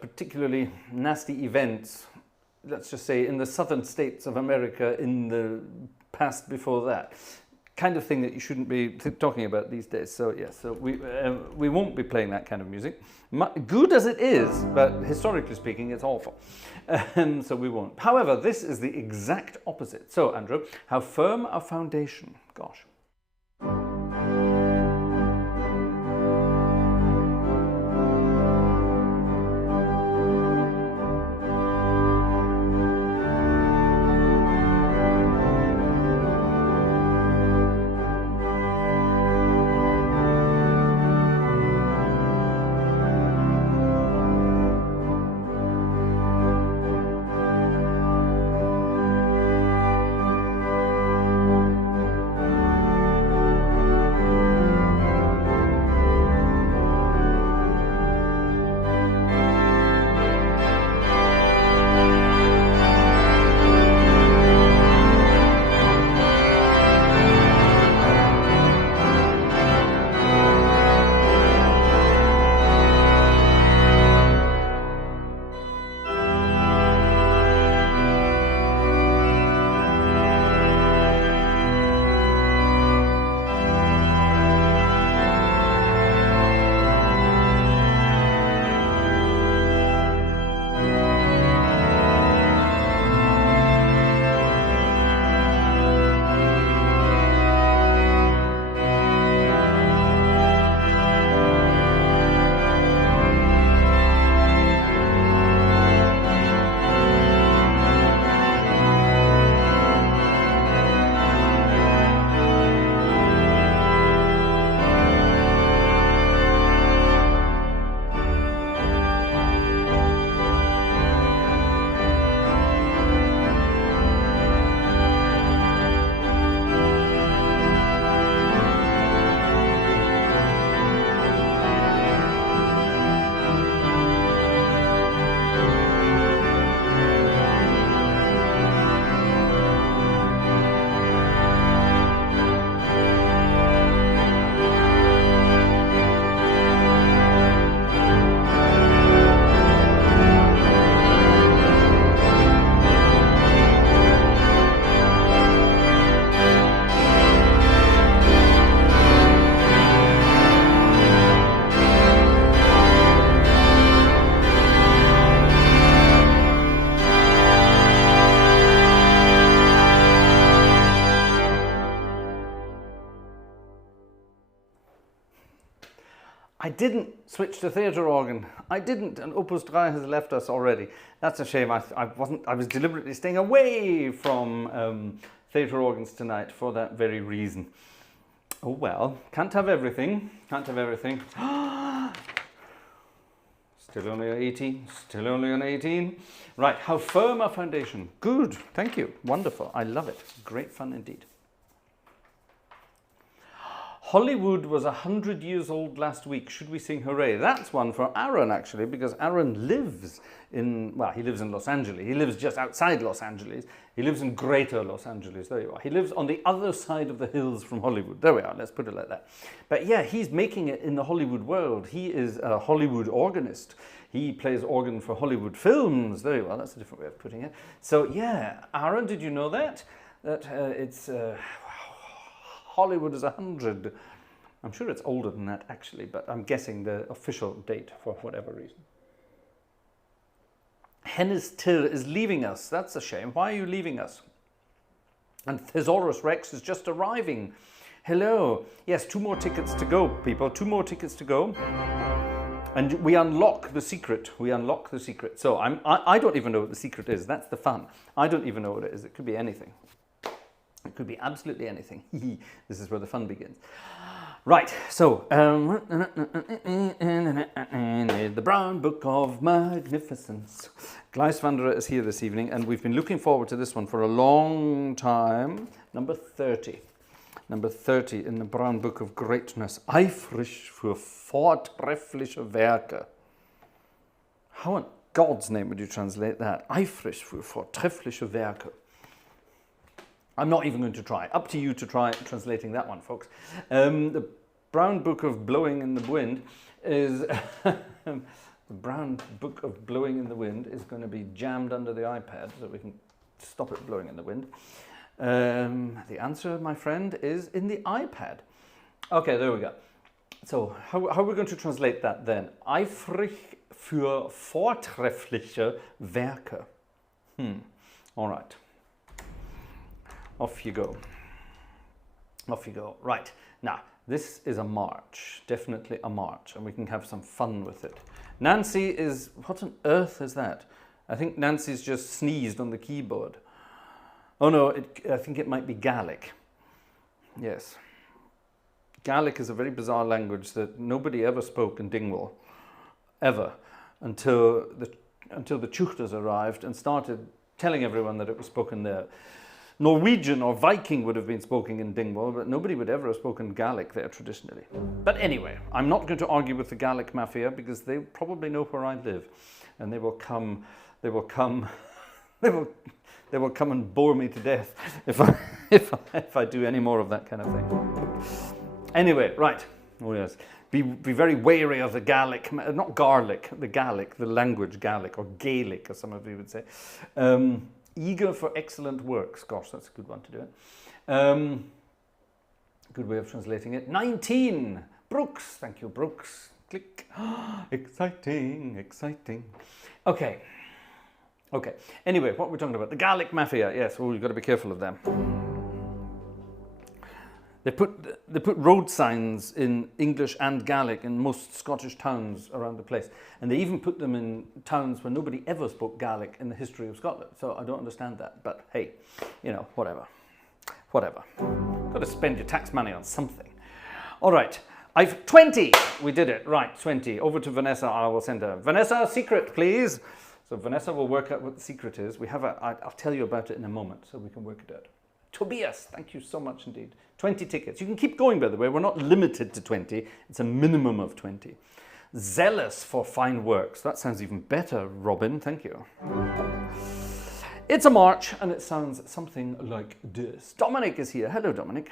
particularly nasty events, let's just say, in the southern states of America in the past before that. Kind of thing that you shouldn't be talking about these days. So yes, so we won't be playing that kind of music. Good as it is, but historically speaking, it's awful. So we won't. However, this is the exact opposite. So Andrew, how firm a foundation? Gosh. I didn't switch to theatre organ. I didn't, and Opus 3 has left us already. That's a shame. I was deliberately staying away from theatre organs tonight for that very reason. Oh well, can't have everything. Can't have everything. Still only on 18. Still only on 18. Right, how firm a foundation. Good, thank you. Wonderful, I love it. Great fun indeed. Hollywood was 100 years old last week. Should we sing hooray? That's one for Aaron, actually, because Aaron lives in, well, he lives in Los Angeles. He lives just outside Los Angeles. He lives in greater Los Angeles. There you are. He lives on the other side of the hills from Hollywood. There we are. Let's put it like that. But yeah, he's making it in the Hollywood world. He is a Hollywood organist. He plays organ for Hollywood films. There you are. That's a different way of putting it. So yeah, Aaron, did you know that? That it's... Hollywood is 100. I'm sure it's older than that, actually, but I'm guessing the official date for whatever reason. Hennis Till is leaving us. That's a shame. Why are you leaving us? And Thesaurus Rex is just arriving. Hello. Yes, 2 more tickets to go, people. 2 more tickets to go. And we unlock the secret. We unlock the secret. So I don't even know what the secret is. That's the fun. I don't even know what it is. It could be anything. It could be absolutely anything. This is where the fun begins. Right, so, the Brown Book of Magnificence. Gleiswanderer is here this evening, and we've been looking forward to this one for a long time. Number 30. Number 30 in the Brown Book of Greatness. Eifrig für vortreffliche Werke. How in God's name would you translate that? Eifrig für vortreffliche Werke. I'm not even going to try. Up to you to try translating that one, folks. The Brown Book of Blowing in the Wind is... the Brown Book of Blowing in the Wind is going to be jammed under the iPad so we can stop it blowing in the wind. The answer, my friend, is in the iPad. Okay, there we go. So, how are we going to translate that then? Eifrig für vortreffliche Werke. All right. Off you go. Off you go. Right. Now, this is a march. Definitely a march. And we can have some fun with it. Nancy is... What on earth is that? I think Nancy's just sneezed on the keyboard. Oh no, I think it might be Gaelic. Yes. Gaelic is a very bizarre language that nobody ever spoke in Dingwall. Ever. Until the Tjuchters arrived and started telling everyone that it was spoken there. Norwegian or Viking would have been spoken in Dingwall, but nobody would ever have spoken Gaelic there traditionally. But anyway, I'm not going to argue with the Gaelic mafia because they probably know where I live, and they will come and bore me to death if I do any more of that kind of thing. Anyway, right. Oh yes. Be very wary of the Gaelic, not garlic, the Gaelic, the language Gaelic, or Gaelic, as some of you would say. Eager for excellent works. Gosh, that's a good one to do it. Good way of translating it. 19. Brooks. Thank you, Brooks. Click. Exciting, exciting. Okay. Okay. Anyway, what we're talking about. The Gaelic Mafia. Yes, well, you've got to be careful of them. They put road signs in English and Gaelic in most Scottish towns around the place. And they even put them in towns where nobody ever spoke Gaelic in the history of Scotland. So I don't understand that. But hey, you know, whatever. Whatever. Got to spend your tax money on something. All right. 20. We did it. Right, 20. Over to Vanessa. I will send her. Vanessa, secret, please. So Vanessa will work out what the secret is. We have I'll tell you about it in a moment so we can work it out. Tobias, thank you so much indeed. 20 tickets. You can keep going, by the way. We're not limited to 20. It's a minimum of 20. Zealous for fine works. That sounds even better, Robin. Thank you. It's a march, and it sounds something like this. Dominic is here. Hello, Dominic.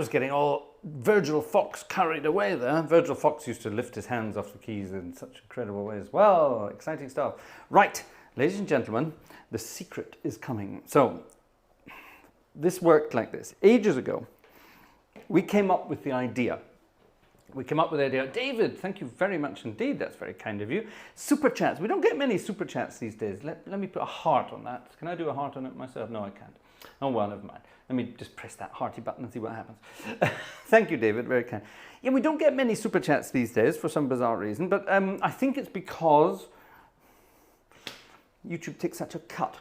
was getting all Virgil Fox carried away there. Virgil Fox used to lift his hands off the keys in such incredible ways. Well, exciting stuff. Right, ladies and gentlemen, the secret is coming. So, this worked like this. Ages ago, we came up with the idea. David, thank you very much indeed. That's very kind of you. Super chats. We don't get many super chats these days. Let me put a heart on that. Can I do a heart on it myself? No, I can't. Oh, well, never mind. Let me just press that hearty button and see what happens. Thank you, David. Very kind. Yeah, we don't get many super chats these days for some bizarre reason, but I think it's because YouTube takes such a cut.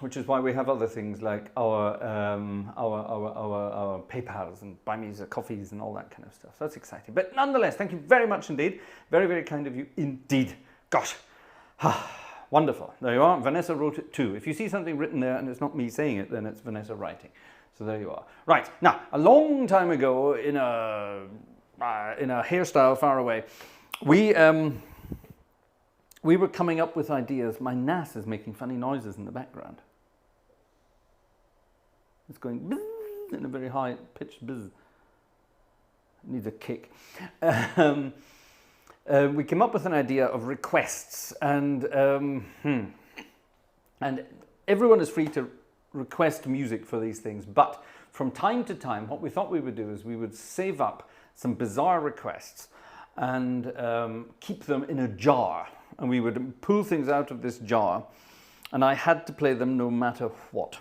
Which is why we have other things like our PayPals and buy me coffees and all that kind of stuff. So that's exciting. But nonetheless, thank you very much indeed. Very, very kind of you indeed. Gosh, wonderful. There you are. Vanessa wrote it too. If you see something written there and it's not me saying it, then it's Vanessa writing. So there you are. Right, now, a long time ago in a hairstyle far away, we were coming up with ideas. My NAS is making funny noises in the background. It's going bzz in a very high pitched bzz. It needs a kick. We came up with an idea of requests, and everyone is free to request music for these things. But from time to time, what we thought we would do is we would save up some bizarre requests and keep them in a jar. And we would pull things out of this jar, and I had to play them no matter what.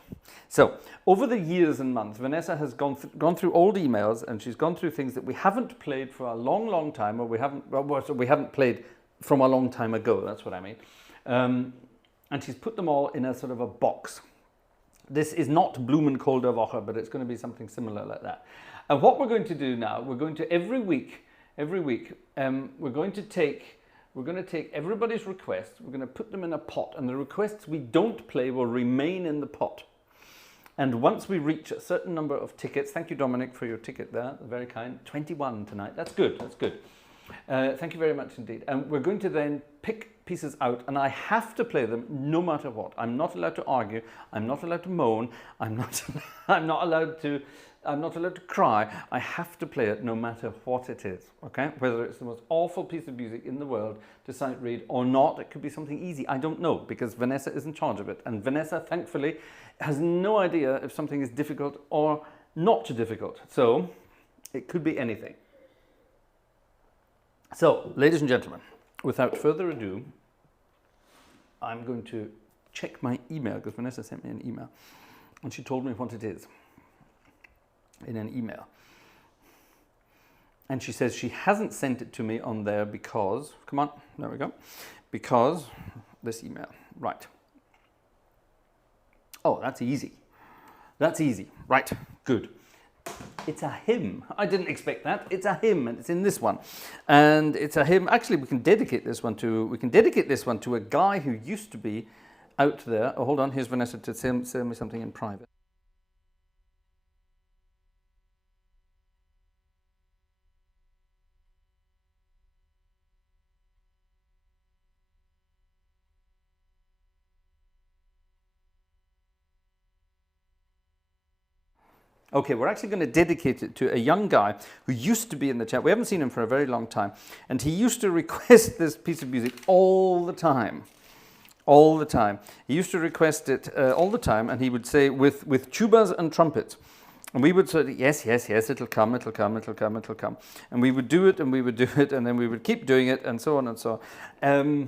So, over the years and months, Vanessa has gone through old emails, and she's gone through things that we haven't played for a long, long time, or we haven't played from a long time ago, that's what I mean. And she's put them all in a sort of a box. This is not Blumenkohl der Woche, but it's going to be something similar like that. And what we're going to do now, we're going to every week, we're going to take everybody's requests, we're going to put them in a pot, and the requests we don't play will remain in the pot. And once we reach a certain number of tickets, thank you, Dominic, for your ticket there, very kind, 21 tonight, that's good, that's good. Thank you very much indeed. And we're going to then pick pieces out, and I have to play them no matter what. I'm not allowed to argue, I'm not allowed to moan, I'm not allowed to cry. I have to play it no matter what it is, okay? Whether it's the most awful piece of music in the world to sight read or not, it could be something easy. I don't know, because Vanessa is in charge of it. And Vanessa, thankfully, has no idea if something is difficult or not too difficult. So, it could be anything. So, ladies and gentlemen, without further ado, I'm going to check my email, because Vanessa sent me an email, and she told me what it is in an email. And she says she hasn't sent it to me on there because, come on, there we go, because this email, right. Oh, that's easy. That's easy, right, good. It's a hymn. I didn't expect that. It's a hymn, and it's in this one. And it's a hymn, actually we can dedicate this one to a guy who used to be out there. Oh, hold on, here's Vanessa to send me something in private. Okay, we're actually going to dedicate it to a young guy who used to be in the chat. We haven't seen him for a very long time. And he used to request this piece of music all the time. All the time. He used to request it all the time, and he would say with tubas and trumpets. And we would say, yes, yes, yes, it'll come, it'll come, it'll come, it'll come. And we would do it, and we would do it, and then we would keep doing it, and so on and so on.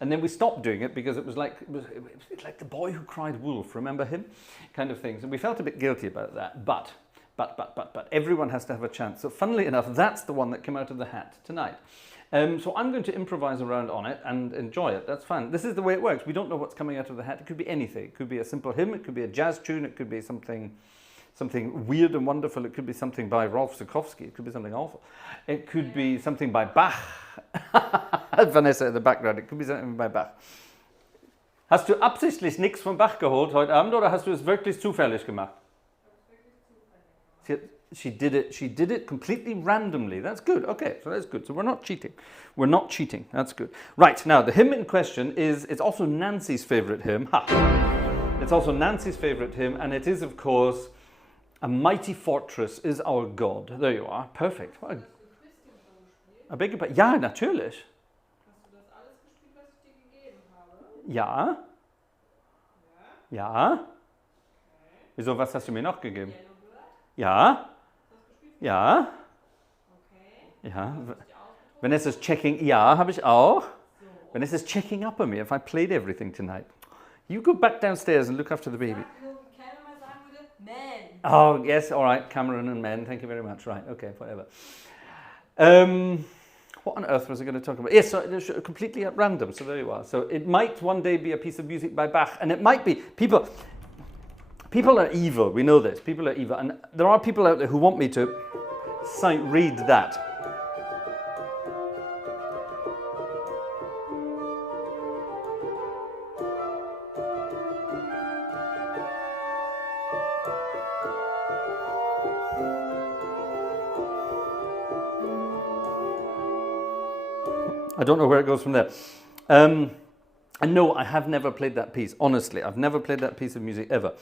And then we stopped doing it because it was like the boy who cried wolf, remember him? Kind of things. And we felt a bit guilty about that. But everyone has to have a chance. So funnily enough, that's the one that came out of the hat tonight. So I'm going to improvise around on it and enjoy it. That's fine. This is the way it works. We don't know what's coming out of the hat. It could be anything. It could be a simple hymn. It could be a jazz tune. It could be something weird and wonderful. It could be something by Rolf Zukowski. It could be something awful. It could be something by Bach. Vanessa in the background. It could be something by Bach. Hast du absichtlich nichts von Bach geholt heute Abend, oder hast du es wirklich zufällig gemacht? She did it completely randomly. That's good. Okay, so that's good. So we're not cheating. We're not cheating. That's good. Right, now the hymn in question it's also Nancy's favorite hymn. Ha! It's also Nancy's favorite hymn, and it is, of course, A mighty fortress is our God. There you are. Perfect. What a big. Ja, natürlich. Hast du das alles gespielt, was ich dir gegeben habe? Ja. Ja. Wieso, was hast du mir noch gegeben? Ja. Ja. Ja. Wenn es ist checking, ja, habe ich auch. Wenn es ist checking up on me, if I played everything tonight. You go back downstairs and look after the baby. Oh, yes, all right, Cameron and men, thank you very much. Right, okay, whatever. What on earth was I going to talk about? Yes, so it's completely at random, so there you are. So it might one day be a piece of music by Bach, and it might be, people are evil, we know this, people are evil, and there are people out there who want me to sight read that. I don't know where it goes from there. And no, I have never played that piece. Honestly, I've never played that piece of music ever.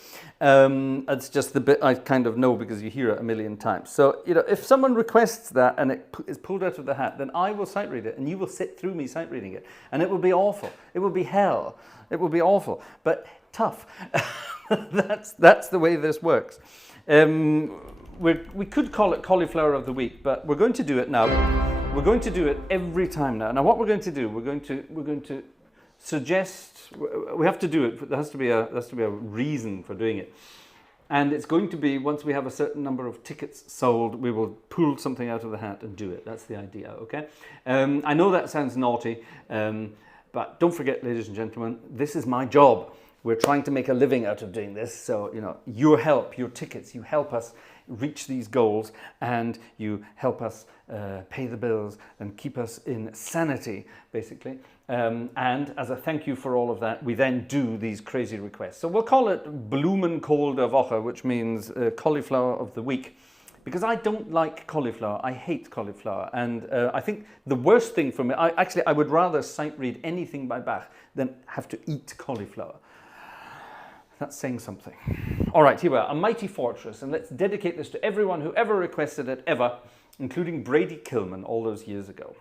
It's just the bit I kind of know because you hear it a million times. So, you know, if someone requests that and it is pulled out of the hat, then I will sight read it and you will sit through me sight reading it. And it will be awful. It will be hell. It will be awful. But tough. That's the way this works. We could call it Cauliflower of the Week, but we're going to do it now. We're going to do it every time now. Now, what we're going to do, we're going to suggest. We have to do it. There has to be a reason for doing it, and it's going to be once we have a certain number of tickets sold, we will pull something out of the hat and do it. That's the idea. Okay. I know that sounds naughty, but don't forget, ladies and gentlemen, this is my job. We're trying to make a living out of doing this. So, you know, your help, your tickets, you help us reach these goals and you help us pay the bills and keep us in sanity, basically. And as a thank you for all of that, we then do these crazy requests. So we'll call it Blumenkohl der Woche, which means cauliflower of the week. Because I don't like cauliflower, I hate cauliflower, and I think the worst thing for me, I would rather sight read anything by Bach than have to eat cauliflower. That's saying something. All right, here we are, A Mighty Fortress, and let's dedicate this to everyone who ever requested it, ever, including Brady Kilman all those years ago.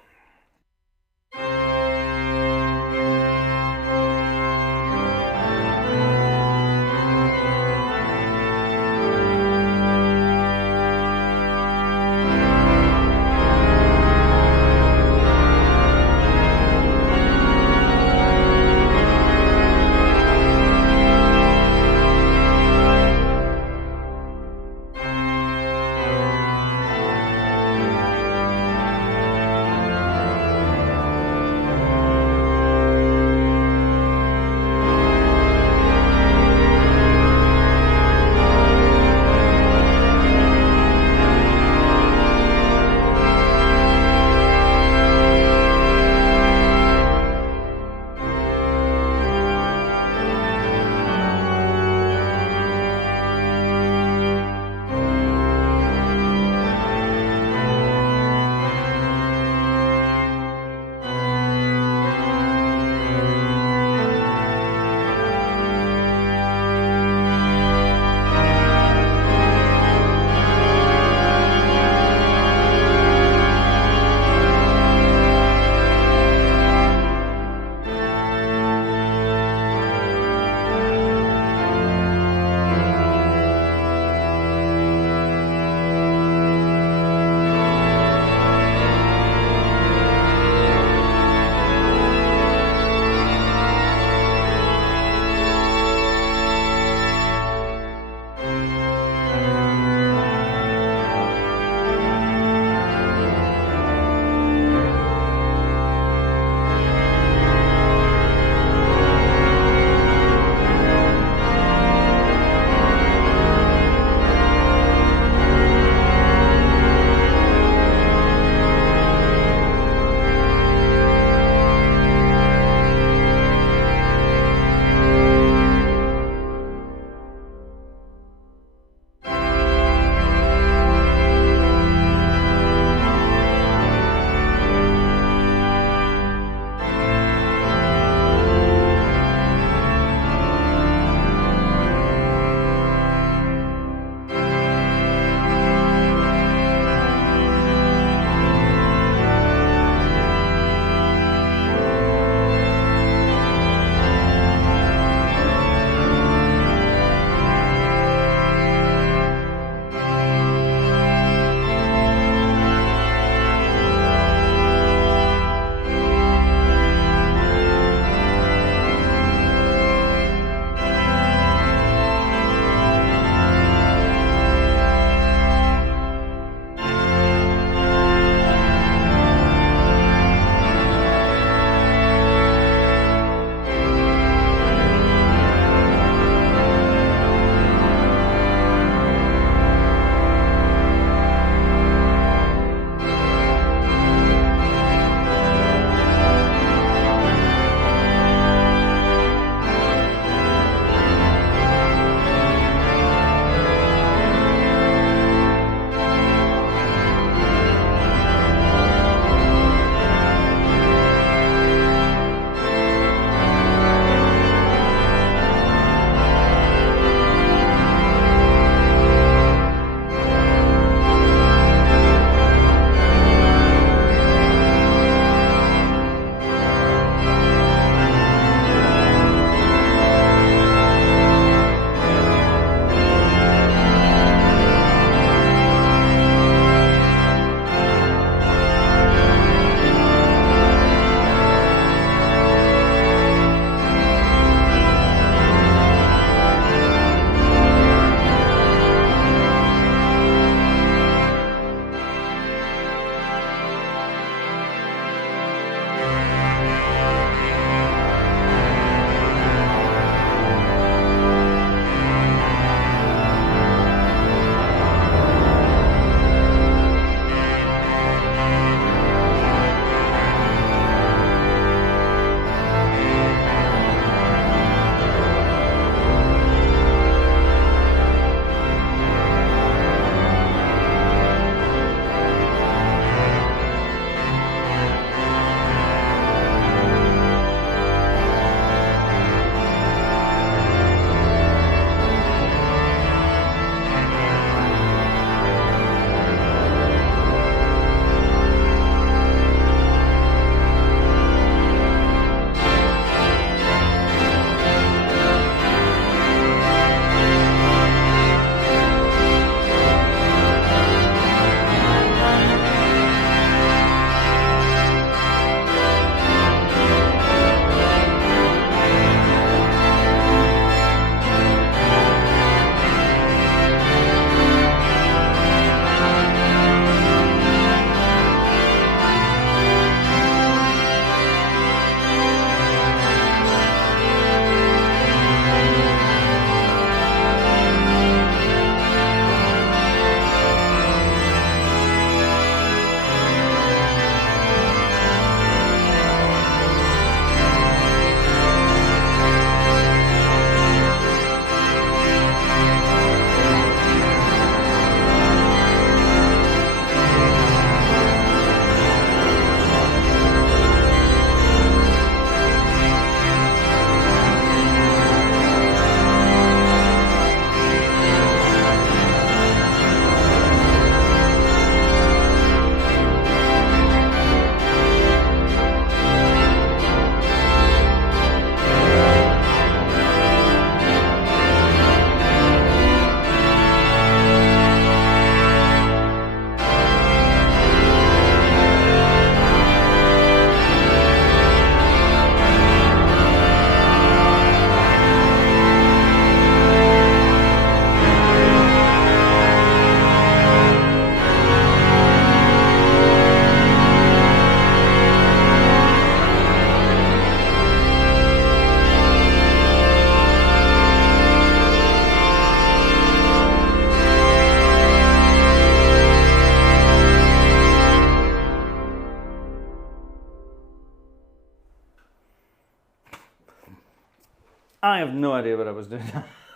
I have no idea what I was doing.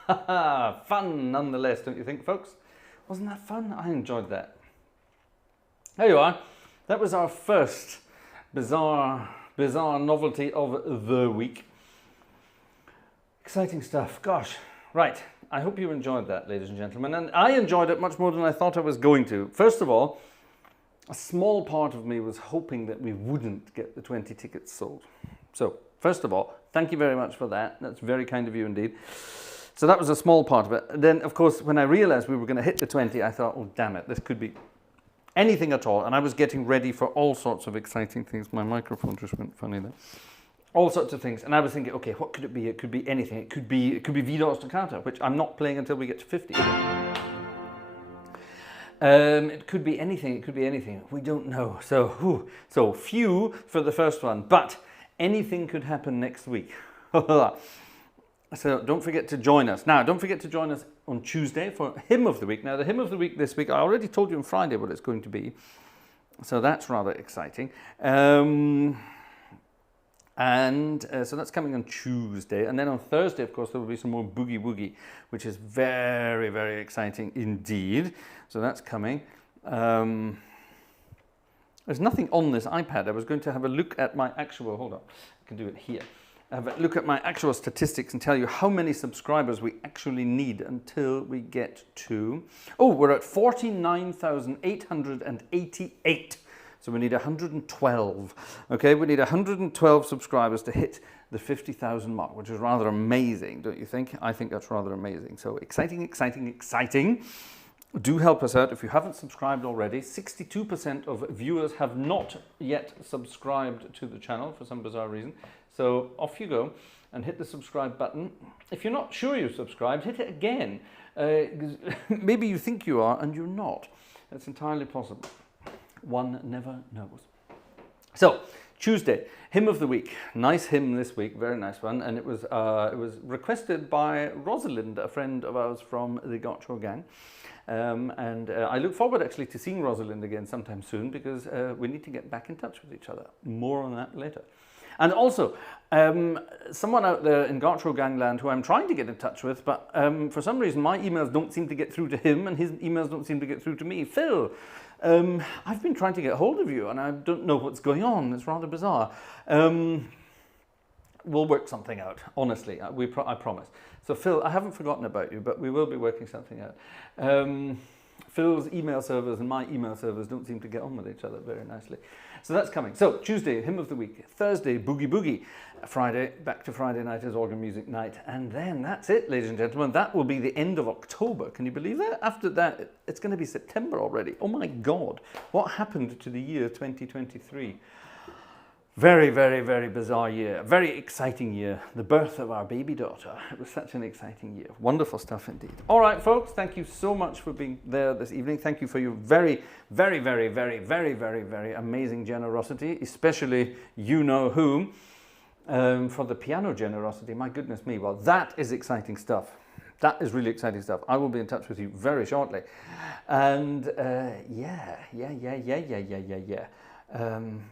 Fun nonetheless, don't you think, folks? Wasn't that fun? I enjoyed that. There you are. That was our first bizarre novelty of the week. Exciting stuff. Gosh. Right. I hope you enjoyed that, ladies and gentlemen. And I enjoyed it much more than I thought I was going to. First of all, a small part of me was hoping that we wouldn't get the 20 tickets sold. So, first of all, thank you very much for that. That's very kind of you indeed. So that was a small part of it. Then, of course, when I realized we were going to hit the 20, I thought, oh, damn it, this could be anything at all. And I was getting ready for all sorts of exciting things. My microphone just went funny there. All sorts of things. And I was thinking, okay, what could it be? It could be anything. It could be Vida Staccato, which I'm not playing until we get to 50. It could be anything. It could be anything. We don't know. So few for the first one, but anything could happen next week. So don't forget to join us. Now, don't forget to join us on Tuesday for Hymn of the Week. Now, the Hymn of the Week this week, I already told you on Friday what it's going to be. So that's rather exciting. So that's coming on Tuesday. And then on Thursday, of course, there will be some more Boogie Woogie, which is very, very exciting indeed. So that's coming. There's nothing on this iPad. I was going to have a look at my actual, hold on, I can do it here. Have a look at my actual statistics and tell you how many subscribers we actually need until we get to, we're at 49,888. So we need 112. Okay, we need 112 subscribers to hit the 50,000 mark, which is rather amazing, don't you think? I think that's rather amazing. So exciting, exciting, exciting. Do help us out if you haven't subscribed already. 62% of viewers have not yet subscribed to the channel for some bizarre reason. So off you go and hit the subscribe button. If you're not sure you've subscribed, hit it again. Maybe you think you are and you're not. That's entirely possible. One never knows. So Tuesday, Hymn of the Week. Nice hymn this week, very nice one. And it was requested by Rosalind, a friend of ours from the Gartshore gang. I look forward actually to seeing Rosalind again sometime soon because we need to get back in touch with each other. More on that later. And also, someone out there in Gartshore gangland who I'm trying to get in touch with, but for some reason my emails don't seem to get through to him and his emails don't seem to get through to me. Phil, I've been trying to get hold of you and I don't know what's going on. It's rather bizarre. We'll work something out, honestly, I promise. So Phil, I haven't forgotten about you, but we will be working something out. Phil's email servers and my email servers don't seem to get on with each other very nicely. So that's coming. So Tuesday, Hymn of the Week. Thursday, Boogie Boogie. Friday, back to Friday night is organ music night. And then that's it, ladies and gentlemen. That will be the end of October. Can you believe that? After that, it's going to be September already. Oh my God. What happened to the year 2023? Very, very, very bizarre year. Very exciting year. The birth of our baby daughter. It was such an exciting year. Wonderful stuff indeed. All right, folks. Thank you so much for being there this evening. Thank you for your very, very, very, very, very, very, very amazing generosity, especially you know whom. For the piano generosity, my goodness me. Well, that is exciting stuff. That is really exciting stuff. I will be in touch with you very shortly. And yeah.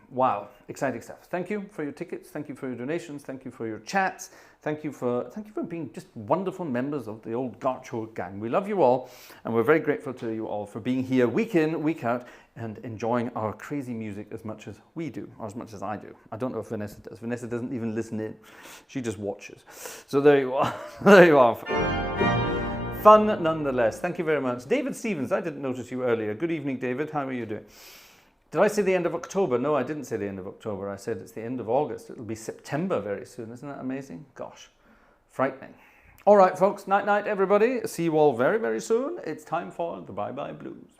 Wow, exciting stuff. Thank you for your tickets. Thank you for your donations. Thank you for your chats. Thank you for being just wonderful members of the old Gartshore gang. We love you all, and we're very grateful to you all for being here week in, week out, and enjoying our crazy music as much as we do, or as much as I do. I don't know if Vanessa does. Vanessa doesn't even listen in. She just watches. So there you are. There you are. Fun nonetheless. Thank you very much. David Stevens, I didn't notice you earlier. Good evening, David. How are you doing? Did I say the end of October? No, I didn't say the end of October. I said it's the end of August. It'll be September very soon. Isn't that amazing? Gosh, frightening. All right, folks. Night, night, everybody. See you all very, very soon. It's time for the Bye Bye Blues.